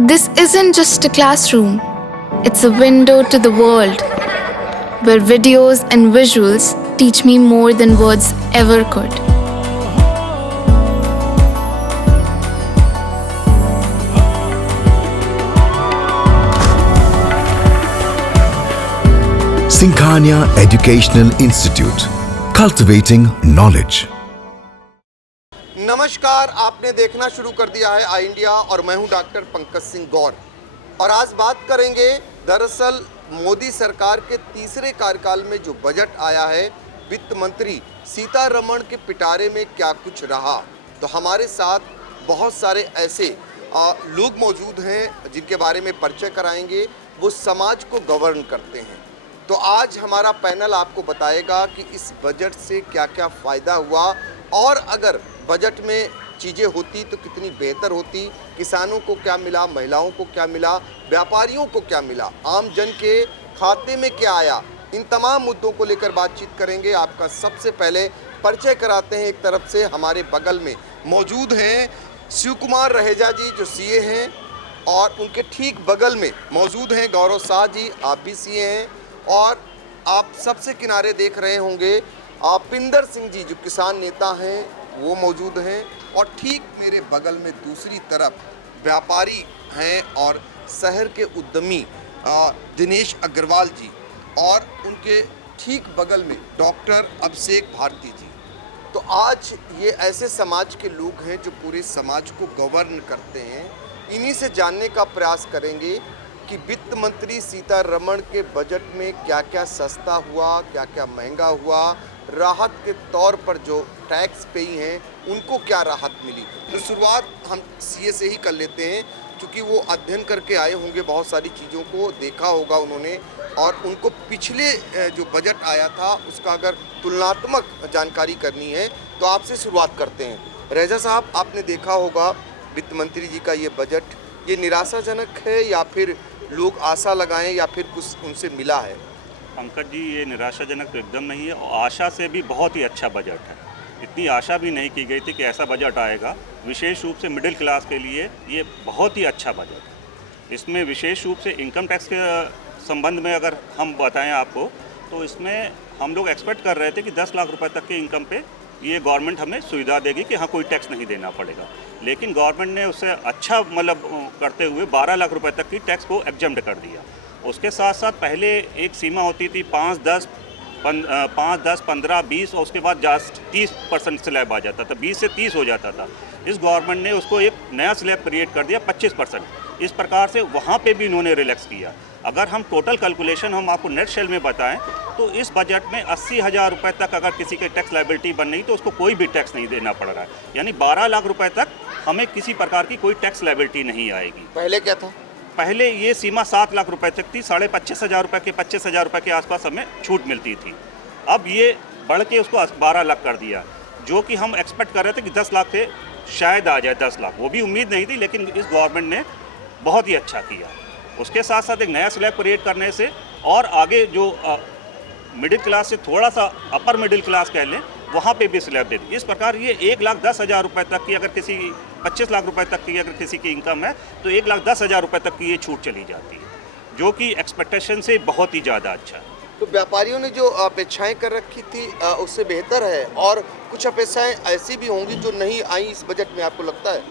This isn't just a classroom, it's a window to the world, where videos and visuals teach me more than words ever could. Sinkhania Educational Institute, cultivating knowledge. नमस्कार, आपने देखना शुरू कर दिया है आई India और मैं हूं डॉक्टर पंकज सिंह गौर। और आज बात करेंगे दरअसल मोदी सरकार के तीसरे कार्यकाल में जो बजट आया है, वित्त मंत्री सीतारमण के पिटारे में क्या कुछ रहा। तो हमारे साथ बहुत सारे ऐसे लोग मौजूद हैं जिनके बारे में परिचय कराएंगे, वो समाज को गवर्न करते हैं। तो आज हमारा पैनल आपको बताएगा कि इस बजट से क्या क्या फ़ायदा हुआ और अगर बजट में चीज़ें होती तो कितनी बेहतर होती, किसानों को क्या मिला, महिलाओं को क्या मिला, व्यापारियों को क्या मिला, आम जन के खाते में क्या आया। इन तमाम मुद्दों को लेकर बातचीत करेंगे। आपका सबसे पहले परिचय कराते हैं। एक तरफ से हमारे बगल में मौजूद हैं शिव कुमार रहेजा जी जो सीए हैं, और उनके ठीक बगल में मौजूद हैं गौरव शाह जी, आप भी सीए हैं। और आप सबसे किनारे देख रहे होंगे पिंदर सिंह जी जो किसान नेता हैं, वो मौजूद हैं। और ठीक मेरे बगल में दूसरी तरफ व्यापारी हैं और शहर के उद्यमी दिनेश अग्रवाल जी, और उनके ठीक बगल में डॉक्टर अभिषेक भारती जी। तो आज ये ऐसे समाज के लोग हैं जो पूरे समाज को गवर्न करते हैं। इन्हीं से जानने का प्रयास करेंगे कि वित्त मंत्री सीतारमण के बजट में क्या क्या सस्ता हुआ, क्या क्या महंगा हुआ, राहत के तौर पर जो टैक्स पेई हैं उनको क्या राहत मिली। तो शुरुआत हम सीए से ही कर लेते हैं, क्योंकि वो अध्ययन करके आए होंगे, बहुत सारी चीज़ों को देखा होगा उन्होंने, और उनको पिछले जो बजट आया था उसका अगर तुलनात्मक जानकारी करनी है तो आपसे शुरुआत करते हैं। रहेजा साहब, आपने देखा होगा वित्त मंत्री जी का ये बजट, ये निराशाजनक है या फिर लोग आशा लगाएं या फिर कुछ उनसे मिला है? पंकज जी, ये निराशाजनक तो एकदम नहीं है, और आशा से भी बहुत ही अच्छा बजट है। इतनी आशा भी नहीं की गई थी कि ऐसा बजट आएगा। विशेष रूप से मिडिल क्लास के लिए ये बहुत ही अच्छा बजट है। इसमें विशेष रूप से इनकम टैक्स के संबंध में अगर हम बताएं आपको, तो इसमें हम लोग एक्सपेक्ट कर रहे थे कि 10 लाख रुपए तक के इनकम पे ये गवर्नमेंट हमें सुविधा देगी कि हाँ कोई टैक्स नहीं देना पड़ेगा। लेकिन गवर्नमेंट ने उससे अच्छा करते हुए 12 लाख रुपए तक की टैक्स को एग्जम्प्ट कर दिया। उसके साथ साथ पहले एक सीमा होती थी 5, 10, 15, 20, और उसके बाद 30% स्लैब आ जाता था, 20 से 30 हो जाता था। इस गवर्नमेंट ने उसको एक नया स्लैब क्रिएट कर दिया 25%। इस प्रकार से वहाँ पे भी इन्होंने रिलैक्स किया। अगर हम टोटल कैलकुलेशन हम आपको नेट शेल में बताएं तो इस बजट में 80,000 रुपये तक अगर किसी के टैक्स लायबिलिटी बन रही तो उसको कोई भी टैक्स नहीं देना पड़ रहा है। यानी 12 लाख रुपये तक हमें किसी प्रकार की कोई टैक्स लायबिलिटी नहीं आएगी। पहले क्या था? पहले ये सीमा 7 लाख रुपए तक थी, 25,500 रुपये के 25,000 रुपये के आसपास हमें छूट मिलती थी। अब ये बढ़ के उसको 12 लाख कर दिया, जो कि हम एक्सपेक्ट कर रहे थे कि 10 लाख से शायद आ जाए 10 लाख, वो भी उम्मीद नहीं थी, लेकिन इस गवर्नमेंट ने बहुत ही अच्छा किया। उसके साथ साथ एक नया स्लैब क्रिएट करने से और आगे जो मिडिल क्लास से थोड़ा सा अपर मिडिल क्लास कह लें, वहाँ पे भी स्लैब दे दी। इस प्रकार ये 1,10,000 रुपये तक की अगर किसी 25 लाख रुपए तक की अगर किसी की इनकम है तो 1,10,000 रुपये तक की ये छूट चली जाती है, जो कि एक्सपेक्टेशन से बहुत ही ज़्यादा अच्छा है। तो व्यापारियों ने जो अपेक्षाएं कर रखी थी उससे बेहतर है, और कुछ अपेक्षाएं ऐसी भी होंगी जो नहीं आई इस बजट में, आपको लगता है?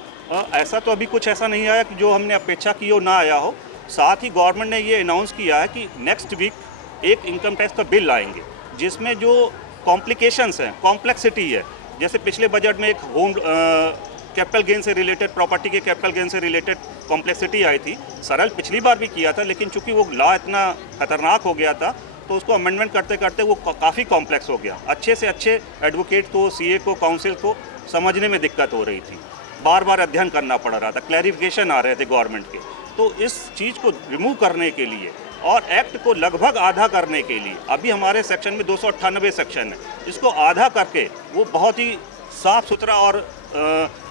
ऐसा तो अभी कुछ ऐसा नहीं आया कि जो हमने अपेक्षा की हो ना आया हो। साथ ही गवर्नमेंट ने ये अनाउंस किया है कि नेक्स्ट वीक एक इनकम टैक्स का बिल लाएंगे, जिसमें जो कॉम्प्लिकेशंस हैं, कॉम्प्लेक्सिटी है, जैसे पिछले बजट में एक होम कैपिटल गेन से रिलेटेड, प्रॉपर्टी के कैपिटल गेन से रिलेटेड कॉम्प्लेक्सिटी आई थी। सरल पिछली बार भी किया था, लेकिन चूंकि वो लॉ इतना खतरनाक हो गया था तो उसको अमेंडमेंट करते करते वो काफ़ी कॉम्प्लेक्स हो गया। अच्छे से अच्छे एडवोकेट को, सीए को, काउंसिल को समझने में दिक्कत हो रही थी, बार बार अध्ययन करना पड़ रहा था, क्लैरिफिकेशन आ रहे थे गवर्नमेंट के। तो इस चीज़ को रिमूव करने के लिए और एक्ट को लगभग आधा करने के लिए अभी हमारे सेक्शन में 298 सेक्शन है, इसको आधा करके वो बहुत ही साफ़ सुथरा और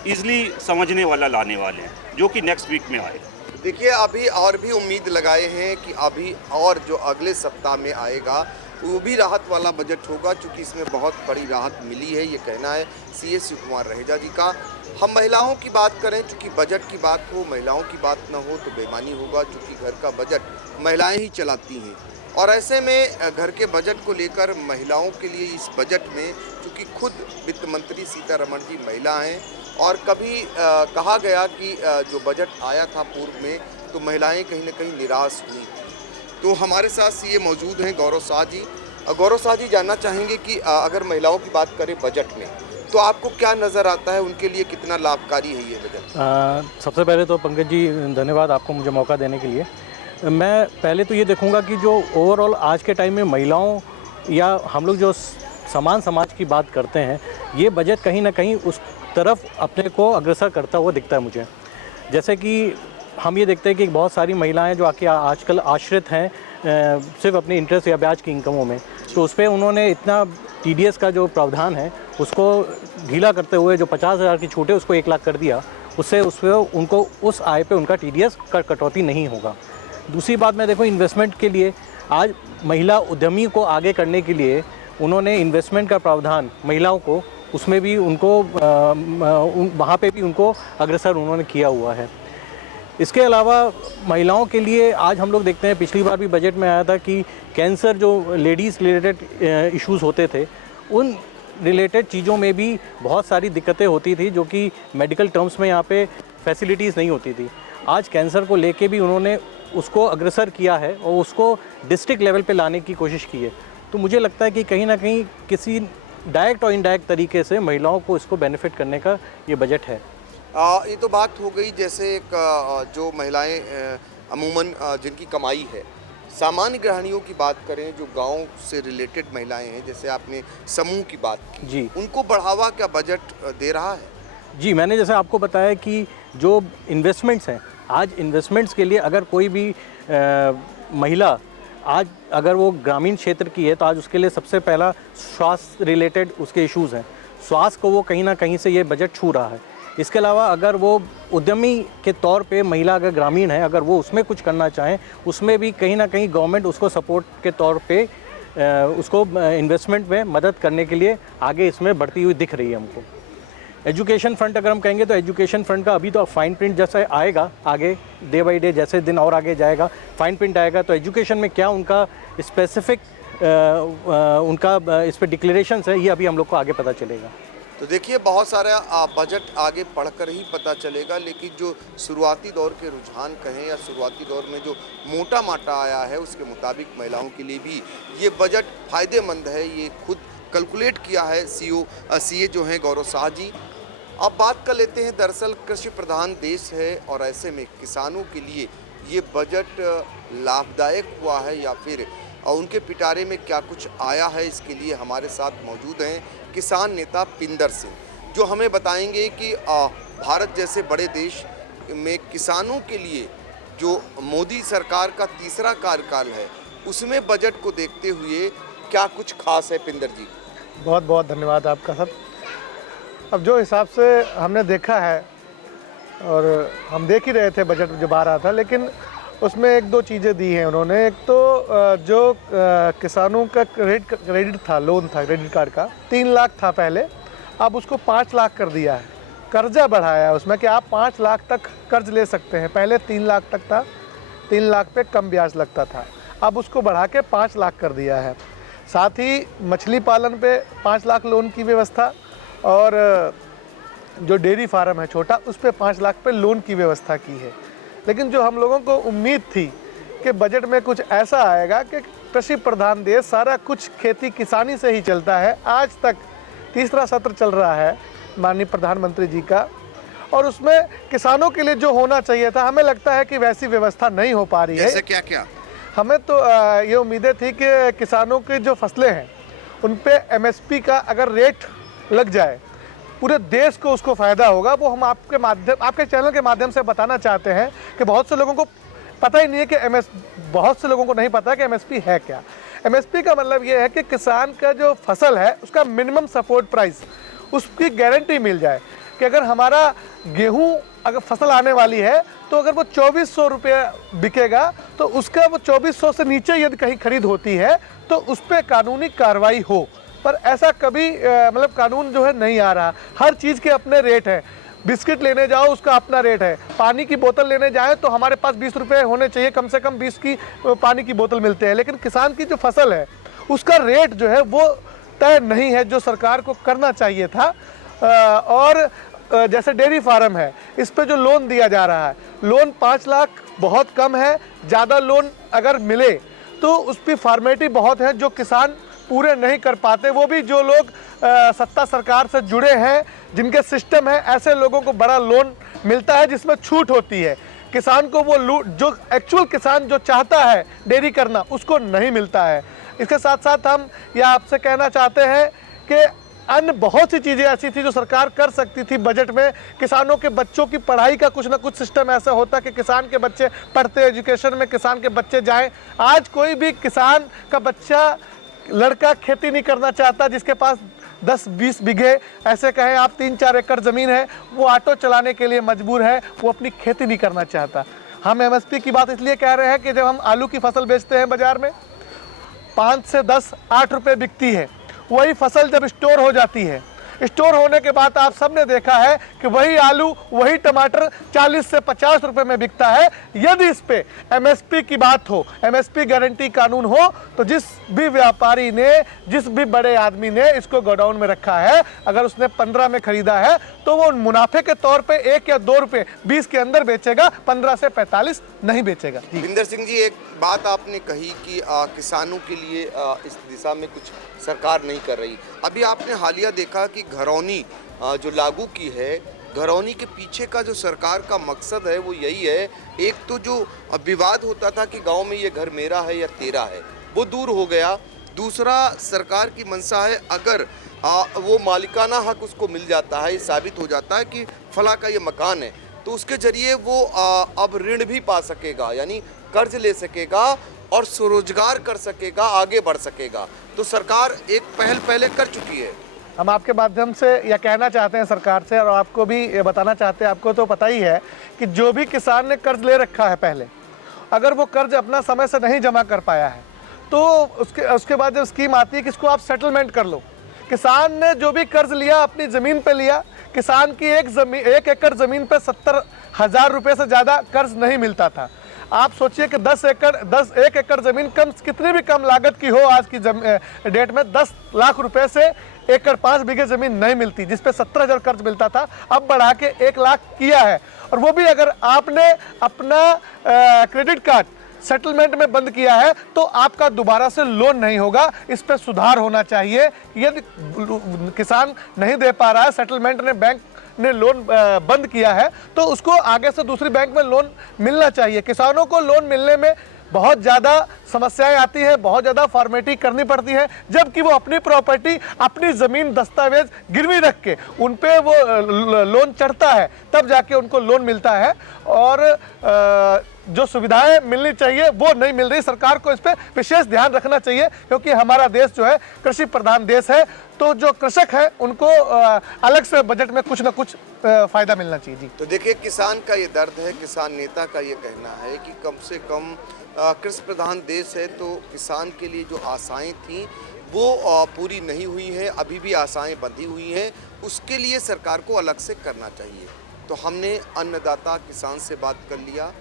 ईज़िली समझने वाला लाने वाले हैं, जो कि नेक्स्ट वीक में आए। देखिए, अभी और भी उम्मीद लगाए हैं कि अभी और जो अगले सप्ताह में आएगा वो भी राहत वाला बजट होगा, चूँकि इसमें बहुत बड़ी राहत मिली है, ये कहना है CS शिव कुमार रहेजा जी का। हम महिलाओं की बात करें, चूँकि बजट की बात हो, महिलाओं की बात न हो तो बेईमानी होगा, चूँकि घर का बजट महिलाएं ही चलाती हैं। और ऐसे में घर के बजट को लेकर महिलाओं के लिए इस बजट में, चूँकि खुद वित्त मंत्री सीतारमण जी महिला हैं और कभी कहा गया कि जो बजट आया था पूर्व में तो महिलाएं कहीं न कहीं निराश हुई थी। तो हमारे साथ सीए मौजूद हैं गौरव शाह जी। गौरव शाह जी, जानना चाहेंगे कि अगर महिलाओं की बात करें बजट में तो आपको क्या नज़र आता है, उनके लिए कितना लाभकारी है ये बजट? सबसे पहले तो पंकज जी धन्यवाद आपको मुझे मौका देने के लिए। मैं पहले तो ये देखूंगा कि जो ओवरऑल आज के टाइम में महिलाओं या हम लोग जो समान समाज की बात करते हैं, ये बजट कहीं ना कहीं उस तरफ अपने को अग्रसर करता हुआ दिखता है मुझे। जैसे कि हम ये देखते हैं कि बहुत सारी महिलाएं जो आजकल आश्रित हैं सिर्फ अपने इंटरेस्ट या ब्याज की इनकमों में, तो उस पर उन्होंने इतना TDS का जो प्रावधान है उसको ढीला करते हुए जो 50,000 की छूट है उसको 1 लाख कर दिया। उससे उनको उस आय पे उनका TDS का कटौती नहीं होगा। दूसरी बात मैं देखूँ इन्वेस्टमेंट के लिए, आज महिला उद्यमी को आगे करने के लिए उन्होंने इन्वेस्टमेंट का प्रावधान महिलाओं को उसमें भी उनको वहाँ पे भी उनको अग्रसर उन्होंने किया हुआ है। इसके अलावा महिलाओं के लिए आज हम लोग देखते हैं, पिछली बार भी बजट में आया था कि कैंसर जो लेडीज़ रिलेटेड इश्यूज़ होते थे, उन रिलेटेड चीज़ों में भी बहुत सारी दिक्कतें होती थी जो कि मेडिकल टर्म्स में यहाँ पे फैसिलिटीज़ नहीं होती थी। आज कैंसर को लेके भी उन्होंने उसको अग्रसर किया है और उसको डिस्ट्रिक्ट लेवल पे लाने की कोशिश की है। तो मुझे लगता है कि कहीं ना कहीं किसी डायरेक्ट और इनडायरेक्ट तरीके से महिलाओं को इसको बेनिफिट करने का ये बजट है। ये तो बात हो गई, जैसे जो महिलाएं अमूमन जिनकी कमाई है, सामान्य गृहिणियों की बात करें जो गांव से रिलेटेड महिलाएं हैं, जैसे आपने समूह की बात की जी, उनको बढ़ावा क्या बजट दे रहा है? जी, मैंने जैसे आपको बताया कि जो इन्वेस्टमेंट्स हैं, आज इन्वेस्टमेंट्स के लिए अगर कोई भी महिला आज अगर वो ग्रामीण क्षेत्र की है तो आज उसके लिए सबसे पहला स्वास्थ्य रिलेटेड उसके इश्यूज़ हैं। स्वास्थ्य को वो कहीं ना कहीं से ये बजट छू रहा है। इसके अलावा अगर वो उद्यमी के तौर पे महिला अगर ग्रामीण है, अगर वो उसमें कुछ करना चाहें, उसमें भी कहीं ना कहीं गवर्नमेंट उसको सपोर्ट के तौर पे उसको इन्वेस्टमेंट में मदद करने के लिए आगे इसमें बढ़ती हुई दिख रही है हमको। एजुकेशन फ्रंट अगर हम कहेंगे तो एजुकेशन फ्रंट का अभी तो फाइन प्रिंट जैसा आएगा, आगे डे बाई डे जैसे दिन और आगे जाएगा फाइन प्रिंट आएगा, तो एजुकेशन में क्या उनका स्पेसिफिक उनका इस पर डिक्लेरेशंस है, ये अभी हम लोग को आगे पता चलेगा। तो देखिए, बहुत सारा बजट आगे पढ़कर ही पता चलेगा, लेकिन जो शुरुआती दौर के रुझान कहें या शुरुआती दौर में जो मोटा माटा आया है उसके मुताबिक महिलाओं के लिए भी ये बजट फ़ायदेमंद है। ये खुद कैलकुलेट किया है सीए जो हैं गौरव शाह जी। अब बात कर लेते हैं, दरअसल कृषि प्रधान देश है और ऐसे में किसानों के लिए ये बजट लाभदायक हुआ है या फिर उनके पिटारे में क्या कुछ आया है, इसके लिए हमारे साथ मौजूद हैं किसान नेता पिंदर सिंह, जो हमें बताएंगे कि भारत जैसे बड़े देश में किसानों के लिए जो मोदी सरकार का तीसरा कार्यकाल है उसमें बजट को देखते हुए क्या कुछ खास है। पिंदर जी, बहुत बहुत धन्यवाद आपका सर। अब जो हिसाब से हमने देखा है और हम देख ही रहे थे बजट जब आ रहा था, लेकिन उसमें एक दो चीज़ें दी हैं उन्होंने। एक तो जो किसानों का क्रेडिट था, लोन था क्रेडिट कार्ड का 3 लाख था पहले, अब उसको 5 लाख कर दिया है। कर्जा बढ़ाया उसमें कि आप 5 लाख तक कर्ज ले सकते हैं। पहले 3 लाख तक था, 3 लाख पे कम ब्याज लगता था, अब उसको बढ़ा के 5 लाख कर दिया है। साथ ही मछली पालन पे 5 लाख लोन की व्यवस्था और जो डेयरी फार्म है छोटा, उस पे 5 लाख पे लोन की व्यवस्था की है। लेकिन जो हम लोगों को उम्मीद थी कि बजट में कुछ ऐसा आएगा कि कृषि प्रधान देश, सारा कुछ खेती किसानी से ही चलता है। आज तक तीसरा सत्र चल रहा है माननीय प्रधानमंत्री जी का, और उसमें किसानों के लिए जो होना चाहिए था, हमें लगता है कि वैसी व्यवस्था नहीं हो पा रही है। जैसे क्या क्या? हमें तो ये उम्मीदें थी कि किसानों की जो फसलें हैं उन पे MSP का अगर रेट लग जाए, पूरे देश को उसको फ़ायदा होगा। वो हम आपके चैनल के माध्यम से बताना चाहते हैं कि बहुत से लोगों को पता ही नहीं है कि बहुत से लोगों को नहीं पता कि MSP है क्या। MSP का मतलब ये है कि किसान का जो फसल है उसका मिनिमम सपोर्ट प्राइस, उसकी गारंटी मिल जाए कि अगर हमारा गेहूँ अगर फसल आने वाली है तो अगर वो 2400 रुपये बिकेगा तो उसका वो 2400 से नीचे यदि कहीं खरीद होती है तो उस पर कानूनी कार्रवाई हो। पर ऐसा कभी मतलब कानून जो है नहीं आ रहा। हर चीज़ के अपने रेट हैं। बिस्किट लेने जाओ उसका अपना रेट है, पानी की बोतल लेने जाए तो हमारे पास 20 रुपये होने चाहिए, कम से कम 20 की पानी की बोतल मिलते हैं। लेकिन किसान की जो फसल है उसका रेट जो है वो तय नहीं है, जो सरकार को करना चाहिए था। और जैसे डेयरी फार्म है, इस पे जो लोन दिया जा रहा है, लोन 5 लाख बहुत कम है। ज़्यादा लोन अगर मिले तो उस पर फॉर्मेलिटी बहुत है जो किसान पूरे नहीं कर पाते। वो भी जो लोग सत्ता सरकार से जुड़े हैं, जिनके सिस्टम है, ऐसे लोगों को बड़ा लोन मिलता है जिसमें छूट होती है। किसान को वो जो एक्चुअल किसान जो चाहता है डेयरी करना, उसको नहीं मिलता है। इसके साथ साथ हम यह आपसे कहना चाहते हैं कि अन्य बहुत सी चीज़ें ऐसी थी जो सरकार कर सकती थी बजट में। किसानों के बच्चों की पढ़ाई का कुछ ना कुछ सिस्टम ऐसा होता कि किसान के बच्चे पढ़ते, एजुकेशन में किसान के बच्चे जाएं। आज कोई भी किसान का बच्चा, लड़का खेती नहीं करना चाहता। जिसके पास 10-20 बीघे, ऐसे कहें आप 3-4 एकड़ ज़मीन है, वो ऑटो चलाने के लिए मजबूर है, वो अपनी खेती नहीं करना चाहता। हम MSP की बात इसलिए कह रहे हैं कि जब हम आलू की फसल बेचते हैं बाज़ार में 5 से 10, 8 रुपये बिकती है। वही फसल जब स्टोर हो जाती है, स्टोर होने के बाद आप सबने देखा है कि वही आलू, वही टमाटर 40 से 50 रुपए में बिकता है। यदि इस पे MSP की बात हो, MSP गारंटी कानून हो, तो जिस भी व्यापारी ने, जिस भी बड़े आदमी ने इसको गोडाउन में रखा है, अगर उसने 15 में खरीदा है तो वो मुनाफे के तौर पे 1 या 2 रुपए 20 के अंदर बेचेगा, 15 से 45 नहीं बेचेगा। विंदर सिंह जी, एक बात आपने कही कि किसानों के लिए इस दिशा में कुछ सरकार नहीं कर रही। अभी आपने हालिया देखा कि घरौनी जो लागू की है, घरौनी के पीछे का जो सरकार का मकसद है वो यही है। एक तो जो विवाद होता था कि गांव में ये घर मेरा है या तेरा है, वो दूर हो गया। दूसरा, सरकार की मंशा है अगर वो मालिकाना हक उसको मिल जाता है, साबित हो जाता है कि फला का ये मकान है, तो उसके जरिए वो अब ऋण भी पा सकेगा, यानी कर्ज ले सकेगा और स्वरोजगार कर सकेगा, आगे बढ़ सकेगा। तो सरकार एक पहल पहले कर चुकी है। हम आपके माध्यम से यह कहना चाहते हैं सरकार से, और आपको भी ये बताना चाहते हैं, आपको तो पता ही है कि जो भी किसान ने कर्ज ले रखा है पहले, अगर वो कर्ज अपना समय से नहीं जमा कर पाया है तो उसके बाद जब स्कीम आती है कि इसको आप सेटलमेंट कर लो। किसान ने जो भी कर्ज लिया अपनी ज़मीन पे लिया। किसान की एक एकड़ ज़मीन पे 70,000 रुपये से ज़्यादा कर्ज नहीं मिलता था। आप सोचिए कि 1 एकड़ ज़मीन कितनी भी कम लागत की हो आज की डेट में 10 लाख रुपए से 1 बीघे ज़मीन नहीं मिलती, जिस पे 17,000 कर्ज मिलता था। अब बढ़ा के 1 लाख किया है, और वो भी अगर आपने अपना क्रेडिट कार्ड सेटलमेंट में बंद किया है तो आपका दोबारा से लोन नहीं होगा। इस पे सुधार होना चाहिए। यदि किसान नहीं दे पा रहा है, सेटलमेंट ने बैंक ने लोन बंद किया है, तो उसको आगे से दूसरी बैंक में लोन मिलना चाहिए। किसानों को लोन मिलने में बहुत ज़्यादा समस्याएं आती हैं, बहुत ज़्यादा फॉर्मेलिटी करनी पड़ती है, जबकि वो अपनी प्रॉपर्टी, अपनी ज़मीन, दस्तावेज गिरवी रख के उन पे वो लोन चढ़ता है, तब जाके उनको लोन मिलता है। और जो सुविधाएं मिलनी चाहिए वो नहीं मिल रही। सरकार को इस पे विशेष ध्यान रखना चाहिए, क्योंकि हमारा देश जो है कृषि प्रधान देश है। तो जो कृषक है उनको अलग से बजट में कुछ ना कुछ फ़ायदा मिलना चाहिए। जी, तो देखिए, किसान का ये दर्द है, किसान नेता का ये कहना है कि कम से कम कृषि प्रधान देश है, तो किसान के लिए जो आशाएं थीं वो पूरी नहीं हुई हैं, अभी भी आशाएं बंधी हुई हैं। उसके लिए सरकार को अलग से करना चाहिए। तो हमने अन्नदाता किसान से बात कर लिया।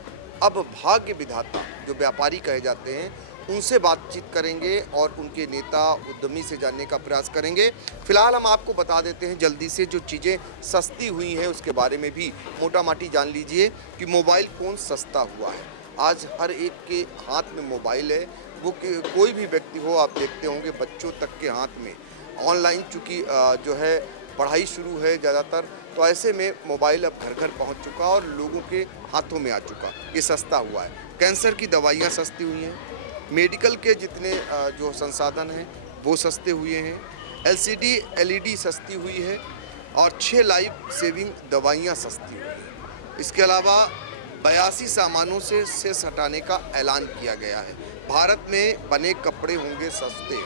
अब भाग्य विधाता जो व्यापारी कहे जाते हैं उनसे बातचीत करेंगे और उनके नेता उद्यमी से जानने का प्रयास करेंगे। फिलहाल हम आपको बता देते हैं जल्दी से जो चीज़ें सस्ती हुई हैं उसके बारे में भी मोटा माटी जान लीजिए कि मोबाइल फ़ोन सस्ता हुआ है। आज हर एक के हाथ में मोबाइल है। वो कोई भी व्यक्ति हो, आप देखते होंगे बच्चों तक के हाथ में। ऑनलाइन चूँकि जो है पढ़ाई शुरू है ज़्यादातर, तो ऐसे में मोबाइल अब घर घर पहुंच चुका और लोगों के हाथों में आ चुका। ये सस्ता हुआ है। कैंसर की दवाइयां सस्ती हुई हैं, मेडिकल के जितने जो संसाधन हैं वो सस्ते हुए हैं, LCD LED सस्ती हुई है और 6 लाइफ सेविंग दवाइयां सस्ती हुई हैं। इसके अलावा 82 सामानों से सेस हटाने का ऐलान किया गया है। भारत में बने कपड़े होंगे सस्ते,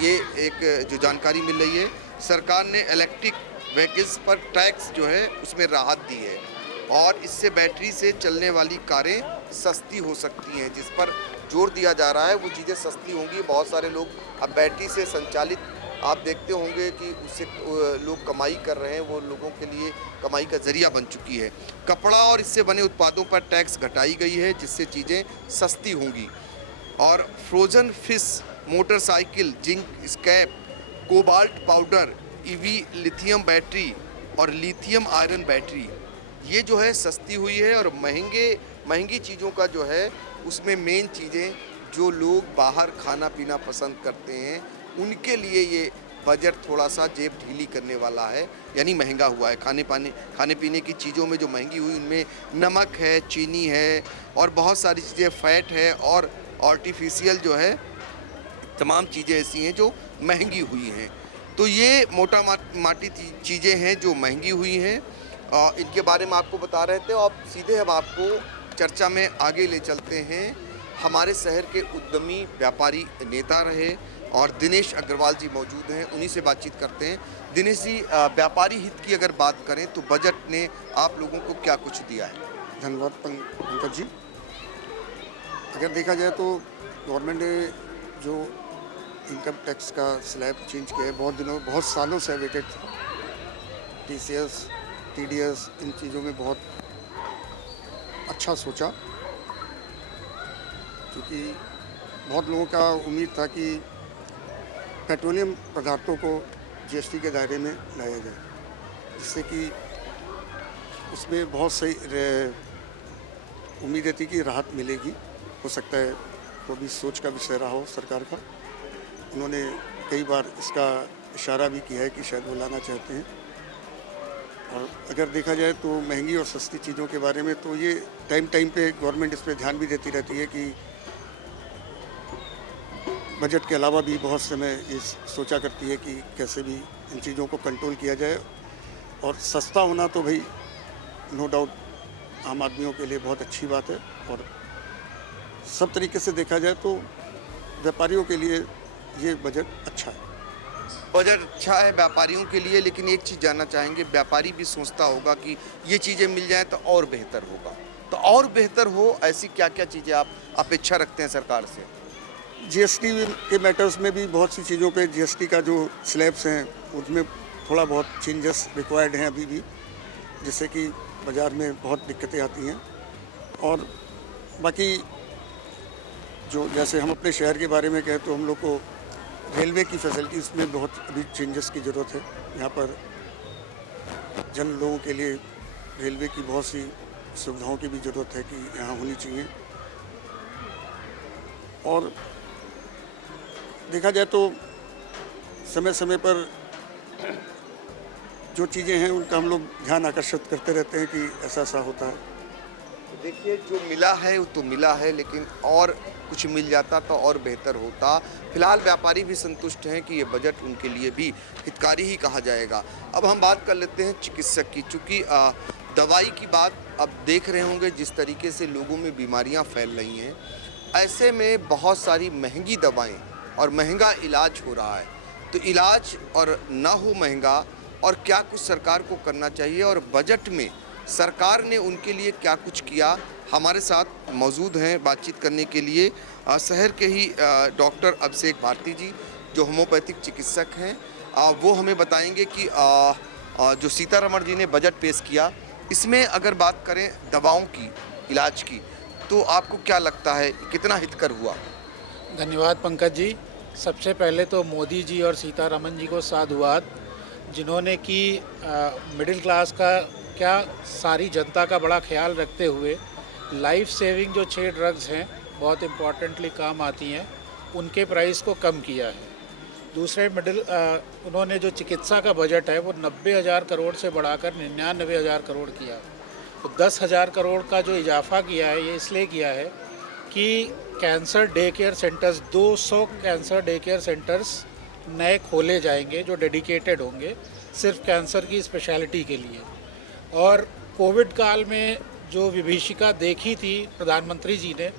ये एक जो जानकारी मिल रही है। सरकार ने इलेक्ट्रिक व्हीकल्स पर टैक्स जो है उसमें राहत दी है। और इससे बैटरी से चलने वाली कारें सस्ती हो सकती हैं, जिस पर जोर दिया जा रहा है। वो चीज़ें सस्ती होंगी। बहुत सारे लोग अब बैटरी से संचालित आप देखते होंगे कि उससे लोग कमाई कर रहे हैं, वो लोगों के लिए कमाई का जरिया बन चुकी है। कपड़ा और इससे बने उत्पादों पर टैक्स घटाई गई है, जिससे चीज़ें सस्ती होंगी। और frozen fish, motorcycle, zinc scrap, cobalt powder, EV lithium battery और लिथियम आयरन बैटरी, ये जो है सस्ती हुई है। और महंगी चीज़ों का जो है उसमें मेन चीज़ें जो लोग बाहर खाना पीना पसंद करते हैं, उनके लिए ये बजट थोड़ा सा जेब ढीली करने वाला है, यानी महंगा हुआ है। खाने पीने की चीज़ों में जो महंगी हुई, उनमें नमक है, चीनी है और बहुत सारी चीज़ें, फैट है और आर्टिफिशियल जो है तमाम चीज़ें ऐसी हैं जो महंगी हुई हैं। तो ये मोटा माटी चीज़ें हैं जो महंगी हुई हैं। इनके बारे में आपको बता रहे थे। और सीधे अब आपको चर्चा में आगे ले चलते हैं। हमारे शहर के उद्यमी व्यापारी नेता रहे और दिनेश अग्रवाल जी मौजूद हैं, उन्हीं से बातचीत करते हैं। दिनेश जी, व्यापारी हित की अगर बात करें तो बजट ने आप लोगों को क्या कुछ दिया है? धन्यवाद पंकज जी। अगर देखा जाए तो गवर्नमेंट ने जो इनकम टैक्स का स्लैब चेंज किया है, बहुत सालों से वेटेड था। TCS, TDS, इन चीज़ों में बहुत अच्छा सोचा, क्योंकि बहुत लोगों का उम्मीद था कि पेट्रोलियम पदार्थों को GST के दायरे में लाया जाए, जिससे कि उसमें बहुत सही उम्मीदें थी कि राहत मिलेगी। हो सकता है वो भी सोच का विषय रहा हो सरकार का। उन्होंने कई बार इसका इशारा भी किया है कि शायद वो लाना चाहते हैं। और अगर देखा जाए तो महंगी और सस्ती चीज़ों के बारे में तो ये टाइम पे गवर्नमेंट इस पर ध्यान भी देती रहती है कि बजट के अलावा भी बहुत समय ये सोचा करती है कि कैसे भी इन चीज़ों को कंट्रोल किया जाए। और सस्ता होना तो भाई नो डाउट आम आदमियों के लिए बहुत अच्छी बात है। और सब तरीके से देखा जाए तो व्यापारियों के लिए ये बजट अच्छा है। बजट अच्छा है व्यापारियों के लिए, लेकिन एक चीज़ जानना चाहेंगे, व्यापारी भी सोचता होगा कि ये चीज़ें मिल जाए तो और बेहतर होगा। तो और बेहतर हो ऐसी क्या क्या चीज़ें आप अपेक्षा रखते हैं सरकार से? GST के मैटर्स में भी बहुत सी चीज़ों पे GST का जो स्लैब्स हैं उसमें थोड़ा बहुत चेंजेस रिक्वायर्ड हैं अभी भी, जिससे कि बाज़ार में बहुत दिक्कतें आती हैं। और बाकी जो जैसे हम अपने शहर के बारे में कहें तो हम लोग को रेलवे की फैसिलिटीज़ में बहुत अभी चेंजेस की ज़रूरत है। यहाँ पर जन लोगों के लिए रेलवे की बहुत सी सुविधाओं की भी ज़रूरत है कि यहाँ होनी चाहिए। और देखा जाए तो समय समय पर जो चीज़ें हैं उनका हम लोग ध्यान आकर्षित करते रहते हैं कि ऐसा होता है। देखिए, जो मिला है वो तो मिला है, लेकिन और कुछ मिल जाता तो और बेहतर होता। फिलहाल व्यापारी भी संतुष्ट हैं कि ये बजट उनके लिए भी हितकारी ही कहा जाएगा। अब हम बात कर लेते हैं चिकित्सक की। चूँकि दवाई की बात अब देख रहे होंगे जिस तरीके से लोगों में बीमारियां फैल रही हैं, ऐसे में बहुत सारी महंगी दवाएं और महंगा इलाज हो रहा है। तो इलाज और ना हो महंगा, और क्या कुछ सरकार को करना चाहिए और बजट में सरकार ने उनके लिए क्या कुछ किया। हमारे साथ मौजूद हैं बातचीत करने के लिए शहर के ही डॉक्टर अभिषेक भारती जी, जो होम्योपैथिक चिकित्सक हैं। वो हमें बताएंगे कि जो सीतारमण जी ने बजट पेश किया, इसमें अगर बात करें दवाओं की, इलाज की, तो आपको क्या लगता है कितना हितकर हुआ? धन्यवाद पंकज जी। सबसे पहले तो मोदी जी और सीतारमण जी को साधुवाद, जिन्होंने कि मिडिल क्लास का क्या सारी जनता का बड़ा ख्याल रखते हुए लाइफ सेविंग जो 6 ड्रग्स हैं बहुत इम्पॉर्टेंटली काम आती हैं, उनके प्राइस को कम किया है। दूसरे उन्होंने जो चिकित्सा का बजट है वो 90,000 करोड़ से बढ़ाकर 99,000 करोड़ किया। तो 10,000 करोड़ का जो इजाफा किया है ये इसलिए किया है कि cancer day care centres, 200 cancer day care centres नए खोले जाएंगे जो डेडिकेटेड होंगे सिर्फ कैंसर की स्पेशलिटी के लिए। और कोविड काल में जो विभीषिका देखी थी प्रधानमंत्री जी ने,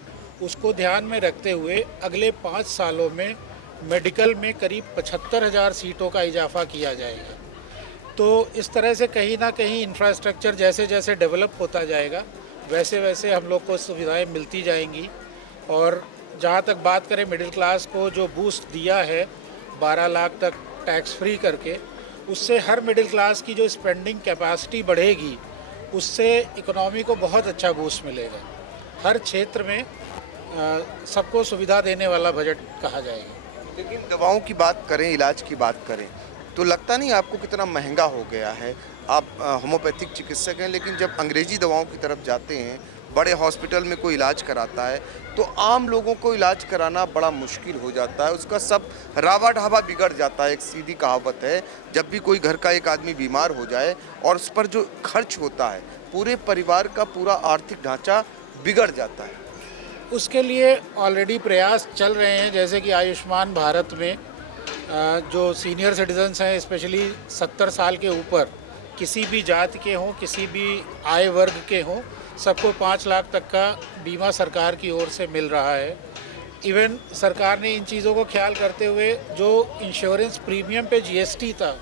उसको ध्यान में रखते हुए अगले 5 सालों में मेडिकल में करीब 75,000 सीटों का इजाफा किया जाएगा। तो इस तरह से कहीं ना कहीं इंफ्रास्ट्रक्चर जैसे जैसे डेवलप होता जाएगा वैसे वैसे हम लोग को सुविधाएं मिलती जाएंगी। और जहाँ तक बात करें मिडिल क्लास को जो बूस्ट दिया है 12 लाख तक टैक्स फ्री करके, उससे हर मिडिल क्लास की जो स्पेंडिंग कैपेसिटी बढ़ेगी, उससे इकोनॉमी को बहुत अच्छा बूस्ट मिलेगा। हर क्षेत्र में सबको सुविधा देने वाला बजट कहा जाएगा। लेकिन दवाओं की बात करें, इलाज की बात करें, तो लगता नहीं आपको कितना महंगा हो गया है? आप होम्योपैथिक चिकित्सक हैं, लेकिन जब अंग्रेजी दवाओं की तरफ जाते हैं, बड़े हॉस्पिटल में कोई इलाज कराता है, तो आम लोगों को इलाज कराना बड़ा मुश्किल हो जाता है। उसका सब रावा ढाबा बिगड़ जाता है। एक सीधी कहावत है, जब भी कोई घर का एक आदमी बीमार हो जाए और उस पर जो खर्च होता है, पूरे परिवार का पूरा आर्थिक ढांचा बिगड़ जाता है। उसके लिए ऑलरेडी प्रयास चल रहे हैं, जैसे कि आयुष्मान भारत में जो सीनियर सिटीजन्स हैं, स्पेशली 70 साल के ऊपर, किसी भी जाति के हों, किसी भी आय वर्ग के हों, सबको 5 लाख तक का बीमा सरकार की ओर से मिल रहा है। इवन सरकार ने इन चीज़ों को ख्याल करते हुए जो इंश्योरेंस प्रीमियम पे जीएसटी था,